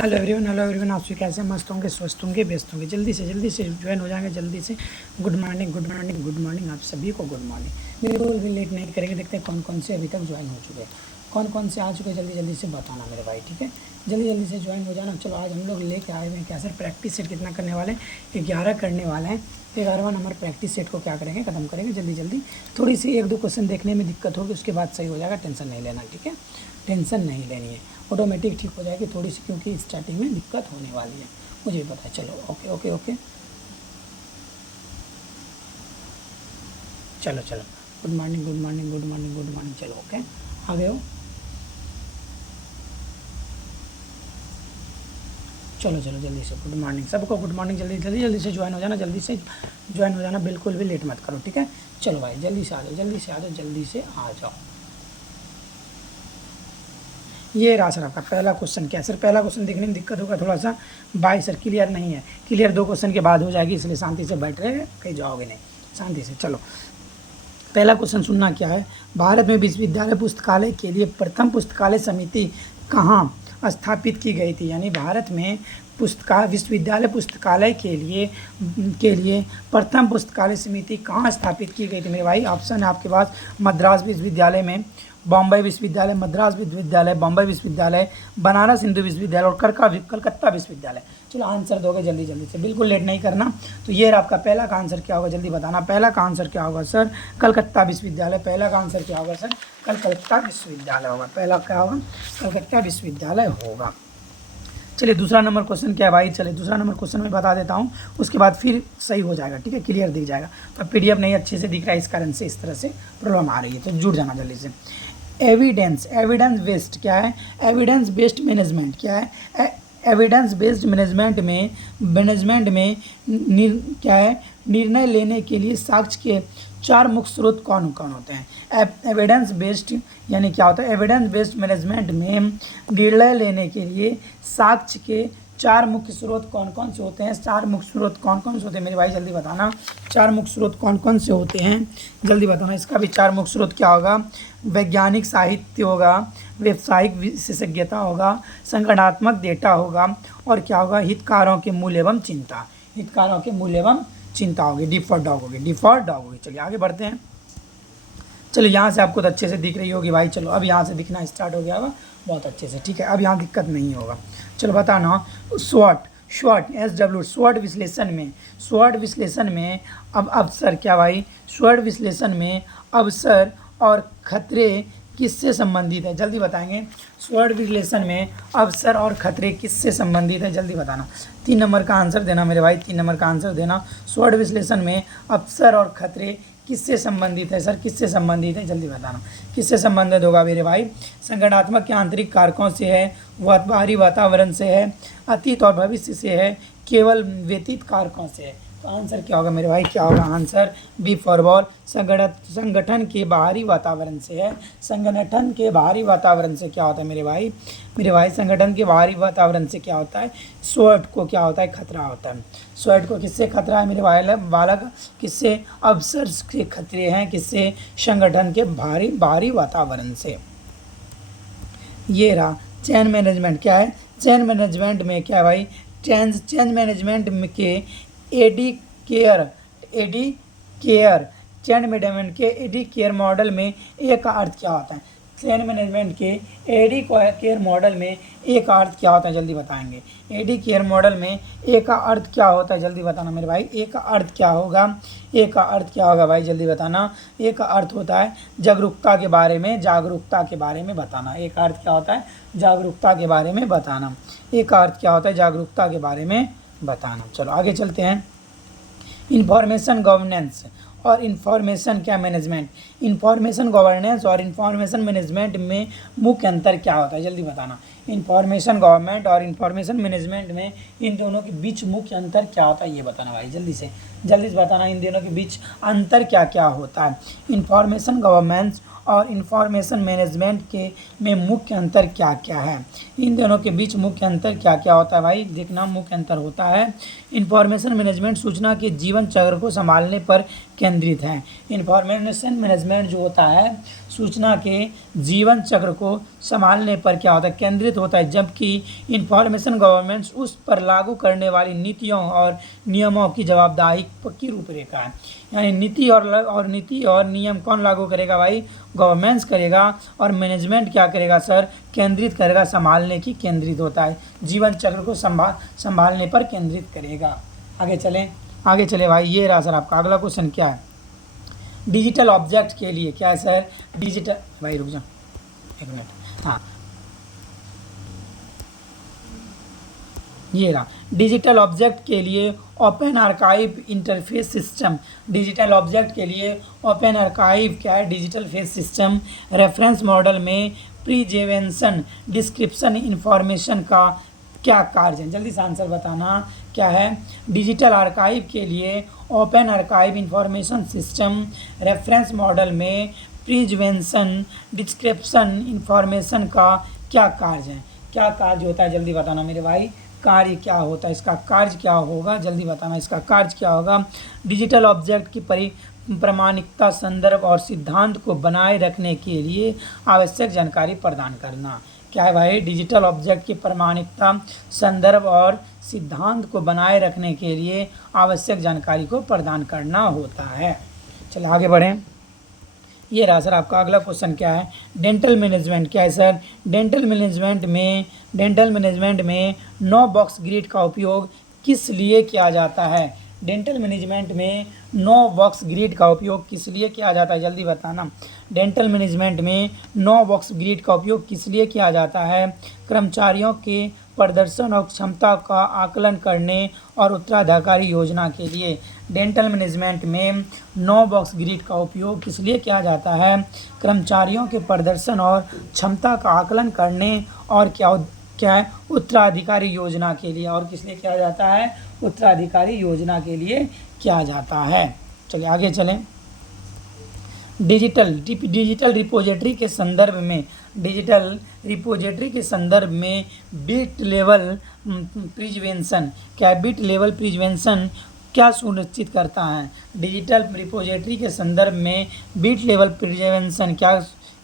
Hello everyone, आप सभी कैसे मस्त होंगे, स्वस्थ होंगे, व्यस्त होंगे। जल्दी से ज्वाइन हो जाएंगे जल्दी से। Good morning good morning good morning आप सभी को गुड मॉर्निंग। बिल्कुल भी लेट नहीं करेंगे। देखते हैं कौन कौन से अभी तक ज्वाइन हो चुके हैं, कौन कौन से आ चुके हैं। जल्दी से बताना मेरे भाई, ठीक है। जल्दी से ज्वाइन हो जाना। चलो आज हम लोग लेके आए हुए हैं क्या सर, प्रैक्टिस सेट कितना करने वाले हैं, 11 करने वाले हैं। 11वां नंबर प्रैक्टिस सेट को क्या करेंगे, ख़त्म करेंगे जल्दी। थोड़ी सी एक दो क्वेश्चन देखने में दिक्कत होगी, उसके बाद सही हो जाएगा। टेंशन नहीं लेना, ठीक है। टेंशन नहीं लेनी है, ऑटोमेटिक ठीक हो जाएगी थोड़ी सी, क्योंकि स्टार्टिंग में दिक्कत होने वाली है, मुझे भी पता है। चलो ओके ओके ओके, चलो good morning good morning good morning good morning. चलो ओके, आ गए हो। चलो जल्दी से गुड मॉर्निंग सबको, गुड मॉर्निंग। जल्दी से ज्वाइन हो जाना, जल्दी से ज्वाइन हो जाना, बिल्कुल भी लेट मत करो, ठीक है। चलो भाई जल्दी से आ जाओ, जल्दी से आ जाओ। ये रहा सर आपका पहला क्वेश्चन। क्या सर, पहला क्वेश्चन देखने में दिक्कत होगा थोड़ा सा। बाय सर, क्लियर नहीं है। क्लियर 2 क्वेश्चन के बाद हो जाएगी, इसलिए शांति से बैठ रहे, कहीं जाओगे नहीं, शांति से। चलो पहला क्वेश्चन सुनना क्या है। भारत में विश्वविद्यालय पुस्तकालय के लिए प्रथम पुस्तकालय समिति कहाँ स्थापित की गई थी। यानी भारत में विश्वविद्यालय पुस्तकालय के लिए प्रथम पुस्तकालय समिति कहाँ स्थापित की गई थी मेरे भाई। ऑप्शन है आपके पास, मद्रास विश्वविद्यालय में, बॉम्बे विश्वविद्यालय, मद्रास विश्वविद्यालय, बॉम्बे विश्वविद्यालय, बनारस हिंदू विश्वविद्यालय और कलकत्ता विश्वविद्यालय। चलो आंसर दोगे जल्दी से, बिल्कुल लेट नहीं करना। तो ये आपका पहला का आंसर क्या होगा, जल्दी बताना। पहला का आंसर क्या होगा सर, कलकत्ता विश्वविद्यालय। पहला का आंसर क्या होगा सर, कलकत्ता विश्वविद्यालय होगा। पहला क्या होगा, कलकत्ता विश्वविद्यालय होगा। चलिए दूसरा नंबर क्वेश्चन क्या है भाई। चलिए दूसरा नंबर क्वेश्चन मैं बता देता हूँ, उसके बाद फिर सही हो जाएगा, ठीक है, क्लियर दिख जाएगा। तो पीडीएफ नहीं अच्छे से दिख रहा है, इस कारण से इस तरह से प्रॉब्लम आ रही है, तो जुड़ जाना जल्दी से। एविडेंस बेस्ड क्या है, एविडेंस बेस्ड मैनेजमेंट क्या है। एविडेंस बेस्ड मैनेजमेंट में क्या है, निर्णय लेने के लिए साक्ष्य के 4 मुख्य स्रोत कौन कौन होते हैं। एविडेंस बेस्ड यानी क्या होता है, एविडेंस बेस्ड मैनेजमेंट में निर्णय लेने के लिए साक्ष्य के 4 मुख्य स्रोत कौन कौन से होते हैं। 4 मुख्य स्रोत कौन कौन से होते हैं मेरे भाई, जल्दी बताना। 4 मुख्य स्रोत कौन कौन से होते हैं, जल्दी बताना। इसका भी 4 मुख्य स्रोत क्या होगा, वैज्ञानिक साहित्य होगा, व्यावसायिक विशेषज्ञता होगा, संगठनात्मक डेटा होगा, और क्या होगा, हितकारों के मूल्य एवं चिंता। हितकारों के मूल्य एवं चिंता होगी, डिफॉल्ट डॉग होगी। चलिए आगे बढ़ते हैं। चलो यहाँ से आपको तो अच्छे से दिख रही होगी भाई। चलो अब यहाँ से दिखना स्टार्ट हो गया होगा बहुत अच्छे से, ठीक है। अब यहाँ दिक्कत नहीं होगा। चलो बताना, स्वॉट SW स्वॉट विश्लेषण में अब अवसर क्या भाई, स्वॉट विश्लेषण में अवसर और खतरे किससे संबंधित है, जल्दी बताएंगे। स्वॉट विश्लेषण में अवसर और खतरे किससे संबंधित है, जल्दी बताना। 3 नंबर का आंसर देना मेरे भाई, 3 नंबर का आंसर देना। स्वॉट विश्लेषण में अवसर और खतरे किससे संबंधित है सर, किससे संबंधित है, जल्दी बताना। किससे संबंधित होगा मेरे भाई, संगठनात्मक या आंतरिक कारकों से है, बाहरी वातावरण से है, अतीत और भविष्य से है, केवल व्यतीत कारकों से है। तो आंसर क्या होगा मेरे भाई, क्या होगा आंसर, बी फॉर बॉल, संगठन के बाहरी वातावरण से है। संगठन के बाहरी वातावरण से क्या होता है मेरे भाई, संगठन के बाहरी वातावरण से क्या होता है, स्वॉट को क्या होता है, खतरा होता है। स्वॉट को किससे खतरा है मेरे बालक, किससे, अवसर के खतरे हैं, किससे, संगठन के बाहरी वातावरण से। ये रहा चेन मैनेजमेंट क्या है, चेन मैनेजमेंट में क्या है भाई, चेन मैनेजमेंट में के एडी केयर चेन मैनेजमेंट के एडी केयर मॉडल में ए का अर्थ क्या होता है। चेन मैनेजमेंट के एडी केयर मॉडल में ए का अर्थ क्या होता है, जल्दी बताएंगे। एडी केयर मॉडल में ए का अर्थ क्या होता है, जल्दी बताना मेरे भाई। ए का अर्थ क्या होगा, ए का अर्थ क्या होगा भाई, जल्दी बताना। ए का अर्थ होता है जागरूकता के बारे में बताना। ए का अर्थ क्या होता है, जागरूकता के बारे में बताना। ए का अर्थ क्या होता है, जागरूकता के बारे में बताना। चलो आगे चलते हैं। इंफॉर्मेशन गवर्नेंस और इंफॉर्मेशन क्या मैनेजमेंट, इंफॉर्मेशन गवर्नेंस और इंफॉर्मेशन मैनेजमेंट में मुख्य अंतर क्या होता है, जल्दी बताना। इंफॉर्मेशन गवर्नमेंट और इंफॉर्मेशन मैनेजमेंट में इन दोनों के बीच मुख्य अंतर क्या होता है, ये बताना भाई, जल्दी से बताना। इन दोनों के बीच अंतर क्या क्या होता है। इंफॉर्मेशन गवर्नेंस और इंफॉर्मेशन मैनेजमेंट के में मुख्य अंतर क्या क्या है। इन दोनों के बीच मुख्य अंतर क्या क्या होता है भाई, देखना मुख्य अंतर होता है। इंफॉर्मेशन मैनेजमेंट सूचना के जीवन चक्र को संभालने पर केंद्रित है। इंफॉर्मेशन मैनेजमेंट जो होता है सूचना के जीवन चक्र को संभालने पर क्या होता है, केंद्रित होता है, जबकि इंफॉर्मेशन गवर्नेंस उस पर लागू करने वाली नीतियों और नियमों की जवाबदेही की रूपरेखा है। यानी नीति और नियम कौन लागू करेगा भाई, गवर्नेंस करेगा, और मैनेजमेंट क्या करेगा सर, केंद्रित करेगा, संभालने की केंद्रित होता है, जीवन चक्र को संभालने पर केंद्रित करेगा। आगे चले भाई। ये रहा सर आपका अगला क्वेश्चन क्या है, डिजिटल ऑब्जेक्ट के लिए क्या है सर, डिजिटल, भाई रुक जाओ एक मिनट, हाँ ये रहा डिजिटल ऑब्जेक्ट के लिए open archive interface system. Digital object के लिए ओपन आर्काइव क्या है, digital phase system reference model में प्रीजेवेंशन डिस्क्रिप्शन इंफॉर्मेशन का क्या कार्य है, जल्दी से आंसर बताना क्या है। डिजिटल आर्काइव के लिए open archive information system reference model में प्रीजेवेंशन डिस्क्रिप्शन इंफॉर्मेशन का क्या कार्य है, क्या कार्य होता है, जल्दी बताना मेरे भाई, कार्य क्या होता है, इसका कार्य क्या होगा, जल्दी बताना इसका कार्य क्या होगा। डिजिटल ऑब्जेक्ट की प्रामाणिकता संदर्भ और सिद्धांत को बनाए रखने के लिए आवश्यक जानकारी प्रदान करना। क्या है भाई, डिजिटल ऑब्जेक्ट की प्रामाणिकता संदर्भ और सिद्धांत को बनाए रखने के लिए आवश्यक जानकारी को प्रदान करना होता है। चलिए आगे बढ़ें। ये रहा सर आपका अगला क्वेश्चन क्या है, डेंटल मैनेजमेंट क्या है सर, डेंटल मैनेजमेंट में नो बॉक्स ग्रिड का उपयोग किस लिए किया जाता है। डेंटल मैनेजमेंट में नो बॉक्स ग्रिड का उपयोग किस लिए किया जाता है, जल्दी बताना। डेंटल मैनेजमेंट में नो बॉक्स ग्रिड का उपयोग किस लिए किया जाता है, कर्मचारियों के प्रदर्शन और क्षमता का आकलन करने और उत्तराधिकारी योजना के लिए। डेंटल मैनेजमेंट में नो बॉक्स ग्रिड का उपयोग किस लिए किया जाता है, कर्मचारियों के प्रदर्शन और क्षमता का आकलन करने और क्या है उत्तराधिकारी योजना के लिए, और किस लिए किया जाता है, उत्तराधिकारी योजना के लिए किया जाता है। चलिए आगे चलें। डिजिटल रिपोजिटरी के संदर्भ में बिट लेवल प्रिवेंशन क्या सुनिश्चित करता है। डिजिटल रिपोजिटरी के संदर्भ में बिट लेवल प्रिवेंशन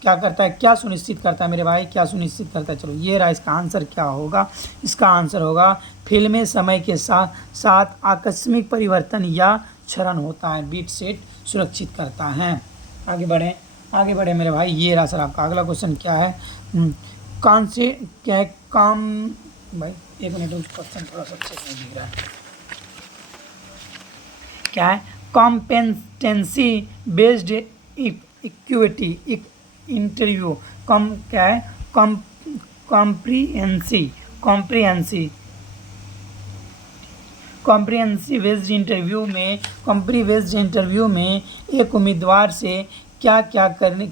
क्या करता है, क्या सुनिश्चित करता है मेरे भाई, क्या सुनिश्चित करता है। चलो ये रहा इसका आंसर क्या होगा, इसका आंसर होगा फिल्में समय के साथ आकस्मिक परिवर्तन या क्षरण होता है, बिट सेट सुरक्षित करता है। आगे बढ़े मेरे भाई। ये रहा सर आपका अगला क्वेश्चन क्या है, भाई एक मिनट, क्वेश्चन थोड़ा सा अच्छे से दिख रहा है, क्या है, कॉम्पेटेंसी बेस्ड इक्विटी इंटरव्यू क्या है, कॉम्प्रिहेंसिव बेस्ड इंटरव्यू में एक उम्मीदवार से क्या करने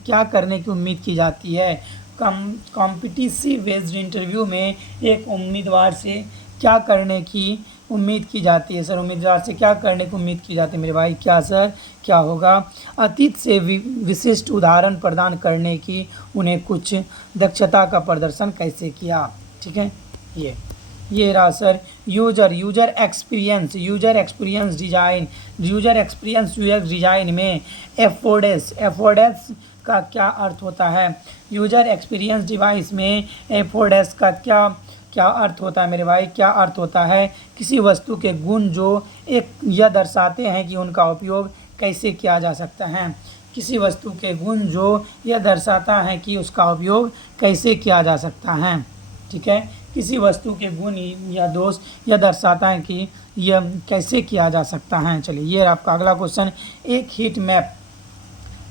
की उम्मीद की जाती है। कॉम्पिटिटिव बेस्ड इंटरव्यू में एक उम्मीदवार से क्या करने की उम्मीद की जाती है सर, उम्मीदवार से क्या करने की उम्मीद की जाती है मेरे भाई, क्या सर क्या होगा, अतीत से विशिष्ट उदाहरण प्रदान करने की, उन्हें कुछ दक्षता का प्रदर्शन कैसे किया। ठीक है, ये रहा सर यूजर एक्सपीरियंस डिज़ाइन में एफोर्डेंस का क्या अर्थ होता है। यूजर एक्सपीरियंस डिवाइस में एफोर्डेंस का क्या अर्थ होता है मेरे भाई, क्या अर्थ होता है, किसी वस्तु के गुण जो यह दर्शाते हैं कि उनका उपयोग कैसे किया जा सकता है। किसी वस्तु के गुण जो यह दर्शाता है कि उसका उपयोग कैसे किया जा सकता है। ठीक है, किसी वस्तु के गुण या दोष यह दर्शाता है कि यह कैसे किया जा सकता है। चलिए ये आपका अगला क्वेश्चन, एक हीट मैप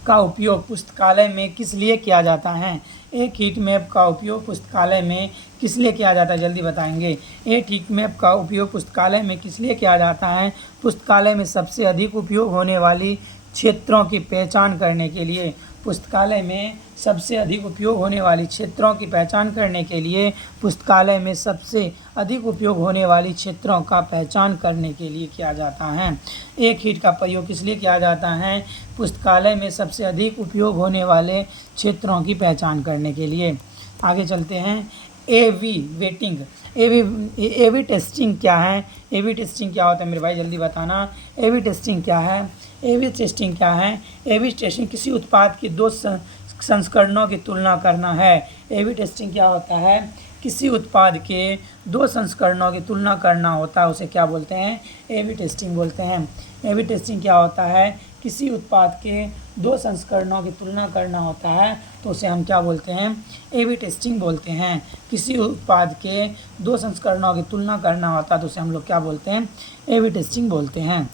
का उपयोग पुस्तकालय में किस लिए किया जाता है। एक हीट मैप का उपयोग पुस्तकालय में किस लिए किया जाता है, जल्दी बताएंगे। एक हीट मैप का उपयोग पुस्तकालय में किस लिए किया जाता है, पुस्तकालय में सबसे अधिक उपयोग होने वाली क्षेत्रों की पहचान करने के लिए। पुस्तकालय में सबसे अधिक उपयोग होने वाली क्षेत्रों की पहचान करने के लिए पुस्तकालय में सबसे अधिक उपयोग होने वाली क्षेत्रों का पहचान करने के लिए किया जाता है। एक हीट का प्रयोग किस लिए किया जाता है? पुस्तकालय में सबसे अधिक उपयोग होने वाले क्षेत्रों की पहचान करने के लिए। आगे चलते हैं। एवी वेटिंग, एवी टेस्टिंग क्या है? एवी टेस्टिंग क्या होता है मेरे भाई, जल्दी बताना। एवी टेस्टिंग क्या है? एवी टेस्टिंग क्या है? एवी टेस्टिंग किसी उत्पाद की दो संस्करणों की तुलना करना है। एवी टेस्टिंग क्या होता है? किसी उत्पाद के दो संस्करणों की तुलना करना होता है, उसे क्या बोलते हैं? एवी टेस्टिंग बोलते हैं। एवी टेस्टिंग क्या होता है? किसी उत्पाद के दो संस्करणों की तुलना करना होता है, तो उसे हम क्या बोलते हैं? एवी टेस्टिंग बोलते हैं। किसी उत्पाद के दो संस्करणों की तुलना करना होता है, तो उसे हम लोग क्या बोलते हैं? एवी टेस्टिंग बोलते हैं।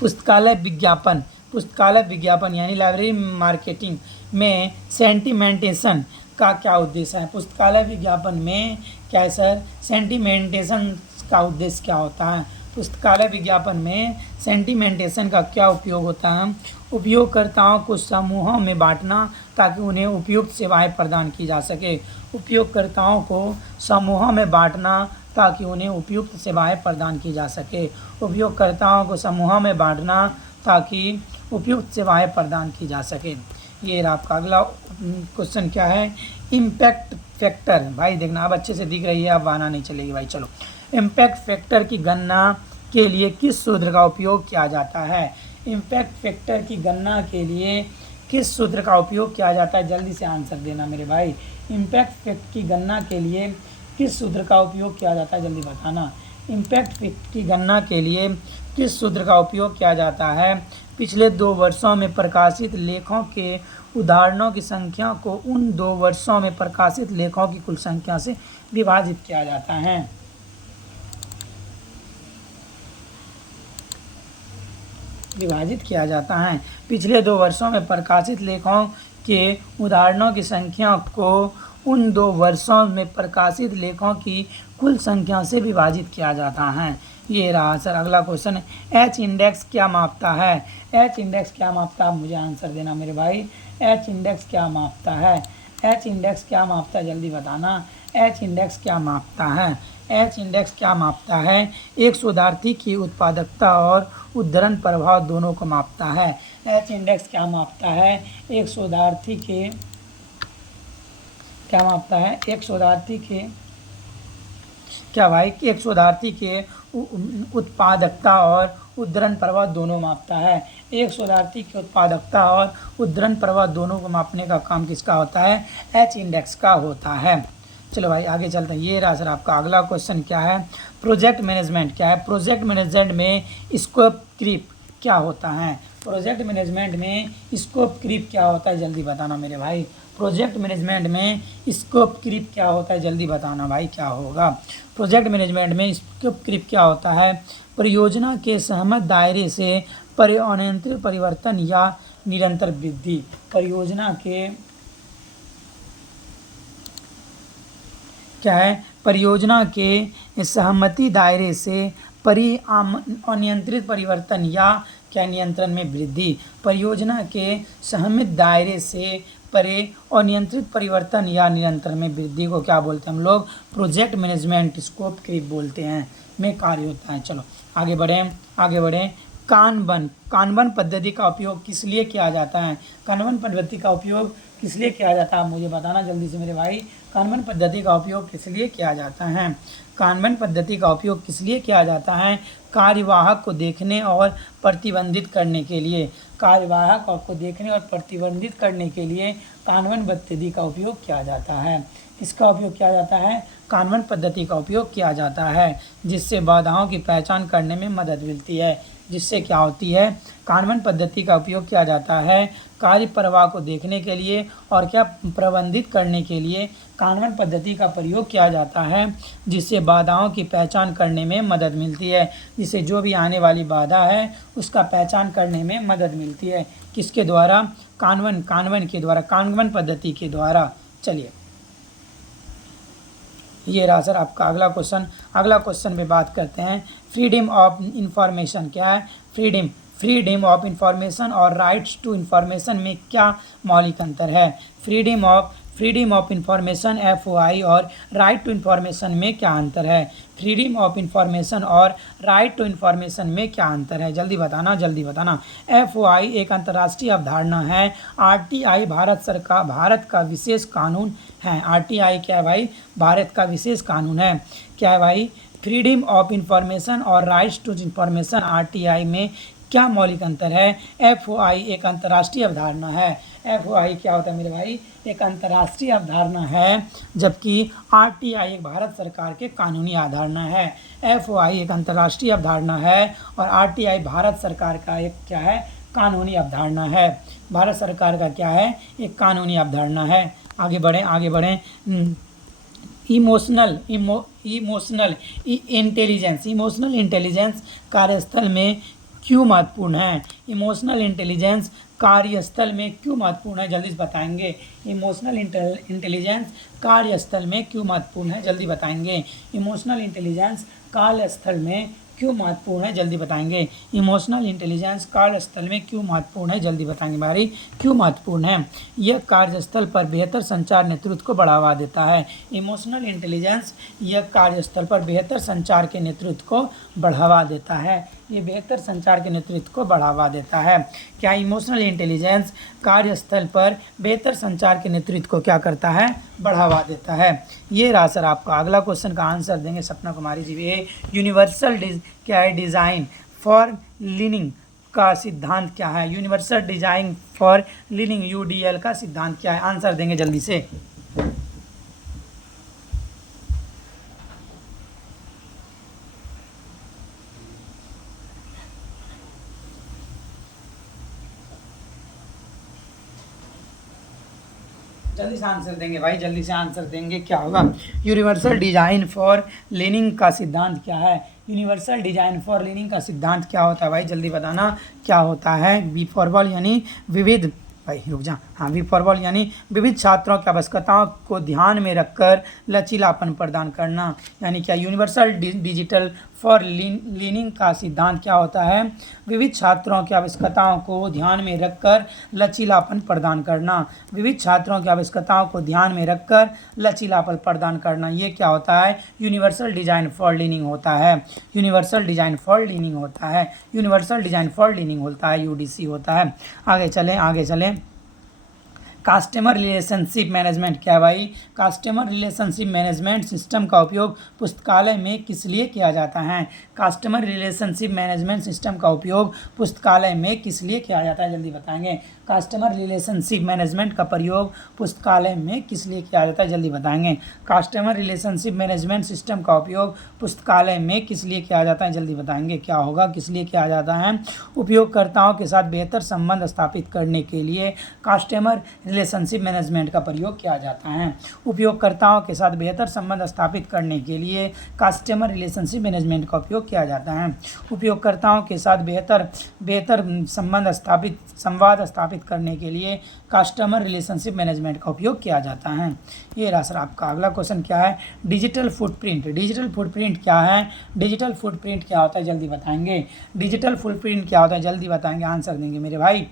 पुस्तकालय विज्ञापन, पुस्तकालय विज्ञापन यानी लाइब्रेरी मार्केटिंग में सेंटिमेंटेशन का क्या उद्देश्य है? पुस्तकालय विज्ञापन में क्या है सर? सेंटिमेंटेशन का उद्देश्य क्या होता है? पुस्तकालय विज्ञापन में सेंटिमेंटेशन का क्या उपयोग होता है? उपयोगकर्ताओं को समूहों में बांटना ताकि उन्हें उपयुक्त सेवाएं प्रदान की जा सके। उपयोगकर्ताओं को समूहों में बांटना ताकि उन्हें उपयुक्त सेवाएं प्रदान की जा सके। उपयोगकर्ताओं को समूहों में बांटना ताकि उपयुक्त सेवाएं प्रदान की जा सके। ये आपका अगला क्वेश्चन क्या है? Impact factor. भाई देखना, अब अच्छे से दिख रही है, अब बहाना नहीं चलेगी भाई। चलो, इम्पैक्ट फैक्टर की गणना के लिए किस सूत्र का उपयोग किया जाता है? इम्पैक्ट फैक्टर की गणना के लिए किस सूत्र का उपयोग किया जाता है? जल्दी से आंसर देना मेरे भाई। इम्पैक्ट फैक्टर की गणना के लिए किस सूत्र का उपयोग किया जाता है? जल्दी बताना। इम्पैक्ट फैक्टर की गणना के लिए किस सूत्र का उपयोग किया जाता है? पिछले 2 वर्षों में प्रकाशित लेखों के उदाहरणों की संख्या को उन 2 वर्षों में प्रकाशित लेखों की कुल संख्या से विभाजित किया जाता है। विभाजित किया जाता है। पिछले 2 वर्षों में प्रकाशित लेखों के उदाहरणों की संख्या को उन 2 वर्षों में प्रकाशित लेखों की कुल संख्या से विभाजित किया जाता है। ये रहा सर अगला क्वेश्चन। एच इंडेक्स क्या मापता है? एच इंडेक्स क्या मापता है? मुझे आंसर देना मेरे भाई। एच इंडेक्स क्या मापता है? एच इंडेक्स क्या मापता है? जल्दी बताना। एच इंडेक्स क्या मापता है? एच इंडेक्स क्या मापता है? एक शोधार्थी की उत्पादकता और उद्धरण प्रभाव दोनों को मापता है। एच इंडेक्स क्या मापता है? एक शोधार्थी के क्या मापता है? एक शोधार्थी के क्या भाई? एक शोधार्थी के उत्पादकता और उद्धरण प्रभाव दोनों मापता है। एक शोधार्थी की उत्पादकता और उद्धरण प्रभाव दोनों को मापने का काम किसका होता है? एच इंडेक्स का होता है। चलो भाई आगे चलते हैं। ये रहा सर आपका अगला क्वेश्चन क्या है? प्रोजेक्ट मैनेजमेंट क्या है? प्रोजेक्ट मैनेजमेंट में स्कोप क्रीप क्या होता है? प्रोजेक्ट मैनेजमेंट में स्कोप क्रीप क्या होता है? जल्दी बताना मेरे भाई। प्रोजेक्ट मैनेजमेंट में स्कोप क्रीप क्या होता है? जल्दी बताना भाई क्या होगा? प्रोजेक्ट मैनेजमेंट में स्कोप क्रीप क्या होता है? परियोजना के सहमत दायरे से अनियंत्रित परिवर्तन या निरंतर वृद्धि। परियोजना के क्या है? परियोजना के सहमति दायरे से अनियंत्रित परिवर्तन या क्या नियंत्रण में वृद्धि। परियोजना के सहमत दायरे से परे अनियंत्रित परिवर्तन या निरंतर में वृद्धि को क्या बोलते हैं हम लोग? प्रोजेक्ट मैनेजमेंट स्कोप क्रीप बोलते हैं में कार्य होता है। चलो आगे बढ़ें। कानबन पद्धति का उपयोग किस लिए किया जाता है? कानबन पद्धति का उपयोग किस लिए किया जाता है? मुझे बताना जल्दी से मेरे भाई। कानबन पद्धति का उपयोग किस लिए किया जाता है? कानबन पद्धति का उपयोग किस लिए किया जाता है? कार्यवाहक को देखने और प्रतिबंधित करने के लिए। कार्यवाहक को देखने और प्रतिबंधित करने के लिए कानबन पद्धति का उपयोग किया जाता है। किसका उपयोग किया जाता है? कानबन पद्धति का उपयोग किया जाता है, जिससे बाधाओं की पहचान करने में मदद मिलती है। जिससे क्या होती है? कानबन पद्धति का उपयोग किया जाता है कार्य प्रवाह को देखने के लिए और क्या प्रबंधित करने के लिए कानबन पद्धति का प्रयोग किया जाता है, जिससे बाधाओं की पहचान करने में मदद मिलती है। जिससे जो भी आने वाली बाधा है उसका पहचान करने में मदद मिलती है। किसके द्वारा? कानबन पद्धति के द्वारा। चलिए ये रहा सर आपका अगला क्वेश्चन। अगला क्वेश्चन पे बात करते हैं। फ्रीडम ऑफ इंफॉर्मेशन क्या है? फ्रीडम ऑफ इंफॉर्मेशन और राइट्स टू इंफॉर्मेशन में क्या मौलिक अंतर है? फ्रीडम ऑफ इंफॉर्मेशन FOI और राइट टू इंफॉर्मेशन में क्या अंतर है? फ्रीडम ऑफ इंफॉर्मेशन और राइट टू इंफॉर्मेशन में क्या अंतर है? जल्दी बताना, जल्दी बताना। FOI एक अंतर्राष्ट्रीय अवधारणा है। RTI भारत का विशेष कानून है। RTI क्या है भाई? भारत का विशेष कानून है। क्या है भाई? फ्रीडम ऑफ इंफॉर्मेशन और राइट्स टू इंफॉर्मेशन RTI में क्या मौलिक अंतर है? FOI एक अंतर्राष्ट्रीय अवधारणा है। FOI क्या होता है मेरे भाई? एक अंतर्राष्ट्रीय अवधारणा है, जबकि RTI एक भारत सरकार के कानूनी अवधारणा है। FOI एक अंतर्राष्ट्रीय अवधारणा है और RTI भारत सरकार का एक क्या है? कानूनी अवधारणा है। भारत सरकार का क्या है? एक कानूनी अवधारणा है। आगे बढ़ें, आगे बढ़ें। इमोशनल इंटेलिजेंस कार्यस्थल में क्यों महत्वपूर्ण है? इमोशनल इंटेलिजेंस कार्यस्थल में क्यों महत्वपूर्ण है? जल्दी से बताएंगे। इमोशनल इंटेलिजेंस कार्यस्थल में क्यों महत्वपूर्ण है? जल्दी बताएंगे। इमोशनल इंटेलिजेंस कार्यस्थल में क्यों महत्वपूर्ण है? जल्दी बताएंगे। इमोशनल इंटेलिजेंस कार्यस्थल में क्यों महत्वपूर्ण है? जल्दी बताएंगे भाई, क्यों महत्वपूर्ण है? यह कार्यस्थल पर बेहतर संचार नेतृत्व को बढ़ावा देता है। इमोशनल इंटेलिजेंस यह कार्यस्थल पर बेहतर संचार के नेतृत्व को बढ़ावा देता है। ये बेहतर संचार के नेतृत्व को बढ़ावा देता है। क्या इमोशनल इंटेलिजेंस कार्यस्थल पर बेहतर संचार के नेतृत्व को क्या करता है? बढ़ावा देता है। ये रहा सर आपका। अगला क्वेश्चन का आंसर देंगे सपना कुमारी जी भी। यूनिवर्सल क्या है? डिज़ाइन फॉर लर्निंग का सिद्धांत क्या है? Universal design for learning UDL का सिद्धांत क्या है? आंसर देंगे जल्दी से। जल्दी से आंसर देंगे भाई, जल्दी से आंसर देंगे। क्या होगा? यूनिवर्सल डिजाइन फॉर लर्निंग का सिद्धांत क्या है? यूनिवर्सल डिजाइन फॉर लर्निंग का सिद्धांत क्या होता है भाई? जल्दी बताना, क्या होता है? वी फॉर बॉल यानी विविध, भाई रुक जा, हाँ, वी फॉर बॉल यानी विविध छात्रों की आवश्यकताओं को ध्यान में रखकर लचीलापन प्रदान करना। यानी क्या? यूनिवर्सल डिजिटल फॉर लर्निंग का सिद्धांत क्या होता है? विविध छात्रों की आवश्यकताओं को ध्यान में रखकर लचीलापन प्रदान करना। विविध छात्रों की आवश्यकताओं को ध्यान में रखकर लचीलापन प्रदान करना, ये क्या होता है? यूनिवर्सल डिजाइन फॉर लर्निंग होता है। यूनिवर्सल डिजाइन फॉर लर्निंग होता है। यूनिवर्सल डिजाइन फॉर लर्निंग होता है, UDC होता है। आगे चलें, आगे चलें। कस्टमर रिलेशनशिप मैनेजमेंट क्या है भाई? कस्टमर रिलेशनशिप मैनेजमेंट सिस्टम का उपयोग पुस्तकालय में किस लिए किया जाता है? कस्टमर रिलेशनशिप मैनेजमेंट सिस्टम का उपयोग पुस्तकालय में किस लिए किया जाता है? जल्दी बताएंगे। कस्टमर रिलेशनशिप मैनेजमेंट का प्रयोग पुस्तकालय में किस लिए किया जाता है? जल्दी बताएंगे। कस्टमर रिलेशनशिप मैनेजमेंट सिस्टम का उपयोग पुस्तकालय में किस लिए किया जाता है? जल्दी बताएंगे। क्या होगा? किस लिए किया जाता है? उपयोगकर्ताओं के साथ बेहतर संबंध स्थापित करने के लिए कस्टमर रिलेशनशिप मैनेजमेंट का प्रयोग किया जाता है। उपयोगकर्ताओं के साथ बेहतर संबंध स्थापित करने के लिए कस्टमर रिलेशनशिप मैनेजमेंट का उपयोग किया जाता है। उपयोगकर्ताओं के साथ बेहतर संवाद स्थापित करने के लिए कस्टमर रिलेशनशिप मैनेजमेंट का उपयोग किया जाता है। ये रहा सर आपका। अगला क्वेश्चन क्या है? Digital footprint. डिजिटल फुटप्रिंट क्या है? डिजिटल फुटप्रिंट क्या होता है? जल्दी बताएंगे। डिजिटल फुटप्रिंट क्या होता है? जल्दी बताएंगे, आंसर देंगे मेरे भाई।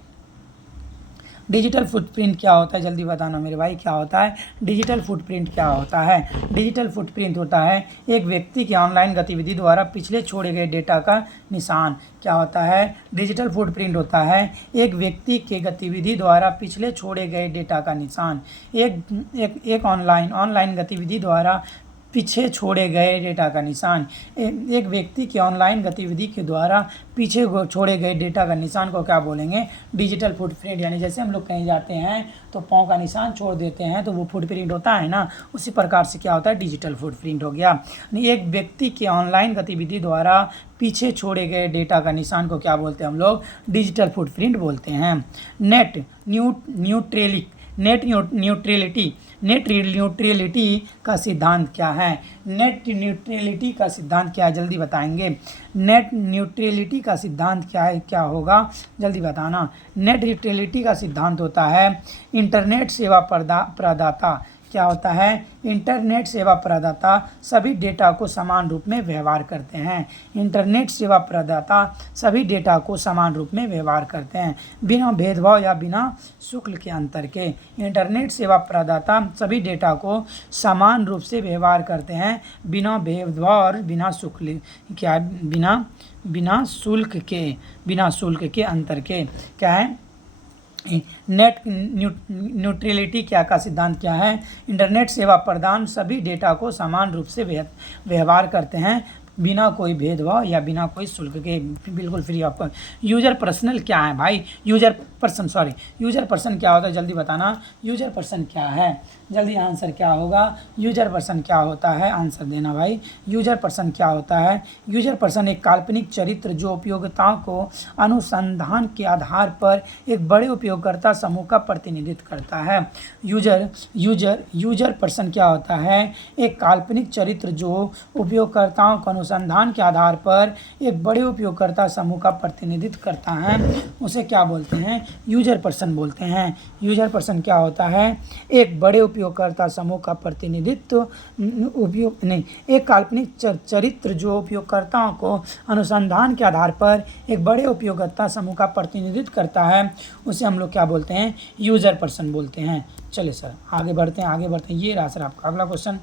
डिजिटल फुटप्रिंट क्या होता है? जल्दी बताना मेरे भाई, क्या होता है? डिजिटल फुटप्रिंट क्या होता है? डिजिटल फुटप्रिंट होता है एक व्यक्ति की ऑनलाइन गतिविधि द्वारा पिछले छोड़े गए डेटा का निशान। क्या होता है? डिजिटल फुटप्रिंट होता है एक व्यक्ति के गतिविधि द्वारा पिछले छोड़े गए डेटा का निशान। एक ऑनलाइन गतिविधि द्वारा पीछे छोड़े गए डेटा का निशान। एक व्यक्ति की ऑनलाइन गतिविधि के द्वारा पीछे छोड़े गए डेटा का निशान को क्या बोलेंगे? Digital footprint. यानी जैसे हम लोग कहीं जाते हैं तो पाँव का निशान छोड़ देते हैं तो वो फुटप्रिंट होता है ना, उसी प्रकार से क्या होता है? डिजिटल फुटप्रिंट हो गया। यानी एक व्यक्ति की ऑनलाइन गतिविधि द्वारा पीछे छोड़े गए डेटा का निशान को क्या बोलते हैं हम लोग? डिजिटल फुटप्रिंट बोलते हैं। नेट न्यूट्रलिटी का सिद्धांत क्या है? नेट न्यूट्रलिटी का सिद्धांत क्या है? जल्दी बताएंगे। नेट न्यूट्रलिटी का सिद्धांत क्या है? क्या होगा? जल्दी बताना। नेट न्यूट्रलिटी का सिद्धांत होता है इंटरनेट सेवा प्रदाता क्या होता है? इंटरनेट सेवा प्रदाता सभी डेटा को समान रूप में व्यवहार करते हैं। इंटरनेट सेवा प्रदाता सभी डेटा को समान रूप में व्यवहार करते हैं, बिना भेदभाव या बिना शुल्क के अंतर के। इंटरनेट सेवा प्रदाता सभी डेटा को समान रूप से व्यवहार करते हैं, बिना भेदभाव और बिना शुल्क क्या बिना शुल्क के अंतर के। क्या है? नेट न्यूट्रलिटी क्या का सिद्धांत क्या है? इंटरनेट सेवा प्रदान सभी डेटा को समान रूप से व्यवहार करते हैं, बिना कोई भेदभाव या बिना कोई शुल्क के, बिल्कुल free of cost. User personal क्या है भाई? यूजर पर्सन क्या होता है? जल्दी बताना। यूजर पर्सन क्या है? जल्दी आंसर क्या होगा? यूजर पर्सन क्या होता है? आंसर देना भाई। यूजर पर्सन क्या होता है? यूजर पर्सन एक काल्पनिक चरित्र जो उपयोगिताओं को अनुसंधान के आधार पर एक बड़े उपयोगकर्ता समूह का प्रतिनिधित्व करता है। यूजर पर्सन क्या होता है? एक काल्पनिक चरित्र जो उपयोगकर्ताओं को अनुसंधान के आधार पर एक बड़े उपयोगकर्ता समूह का प्रतिनिधित्व करता है, उसे क्या बोलते हैं? यूजर पर्सन बोलते हैं। यूजर पर्सन क्या होता है? एक बड़े उपयोगकर्ता समूह का प्रतिनिधित्व एक काल्पनिक चरित्र जो उपयोगकर्ताओं को अनुसंधान के आधार पर एक बड़े उपयोगकर्ता समूह का प्रतिनिधित्व करता है, उसे हम लोग क्या बोलते हैं? यूजर पर्सन बोलते हैं। चलिए सर आगे बढ़ते हैं। ये रहा सर आपका अगला क्वेश्चन।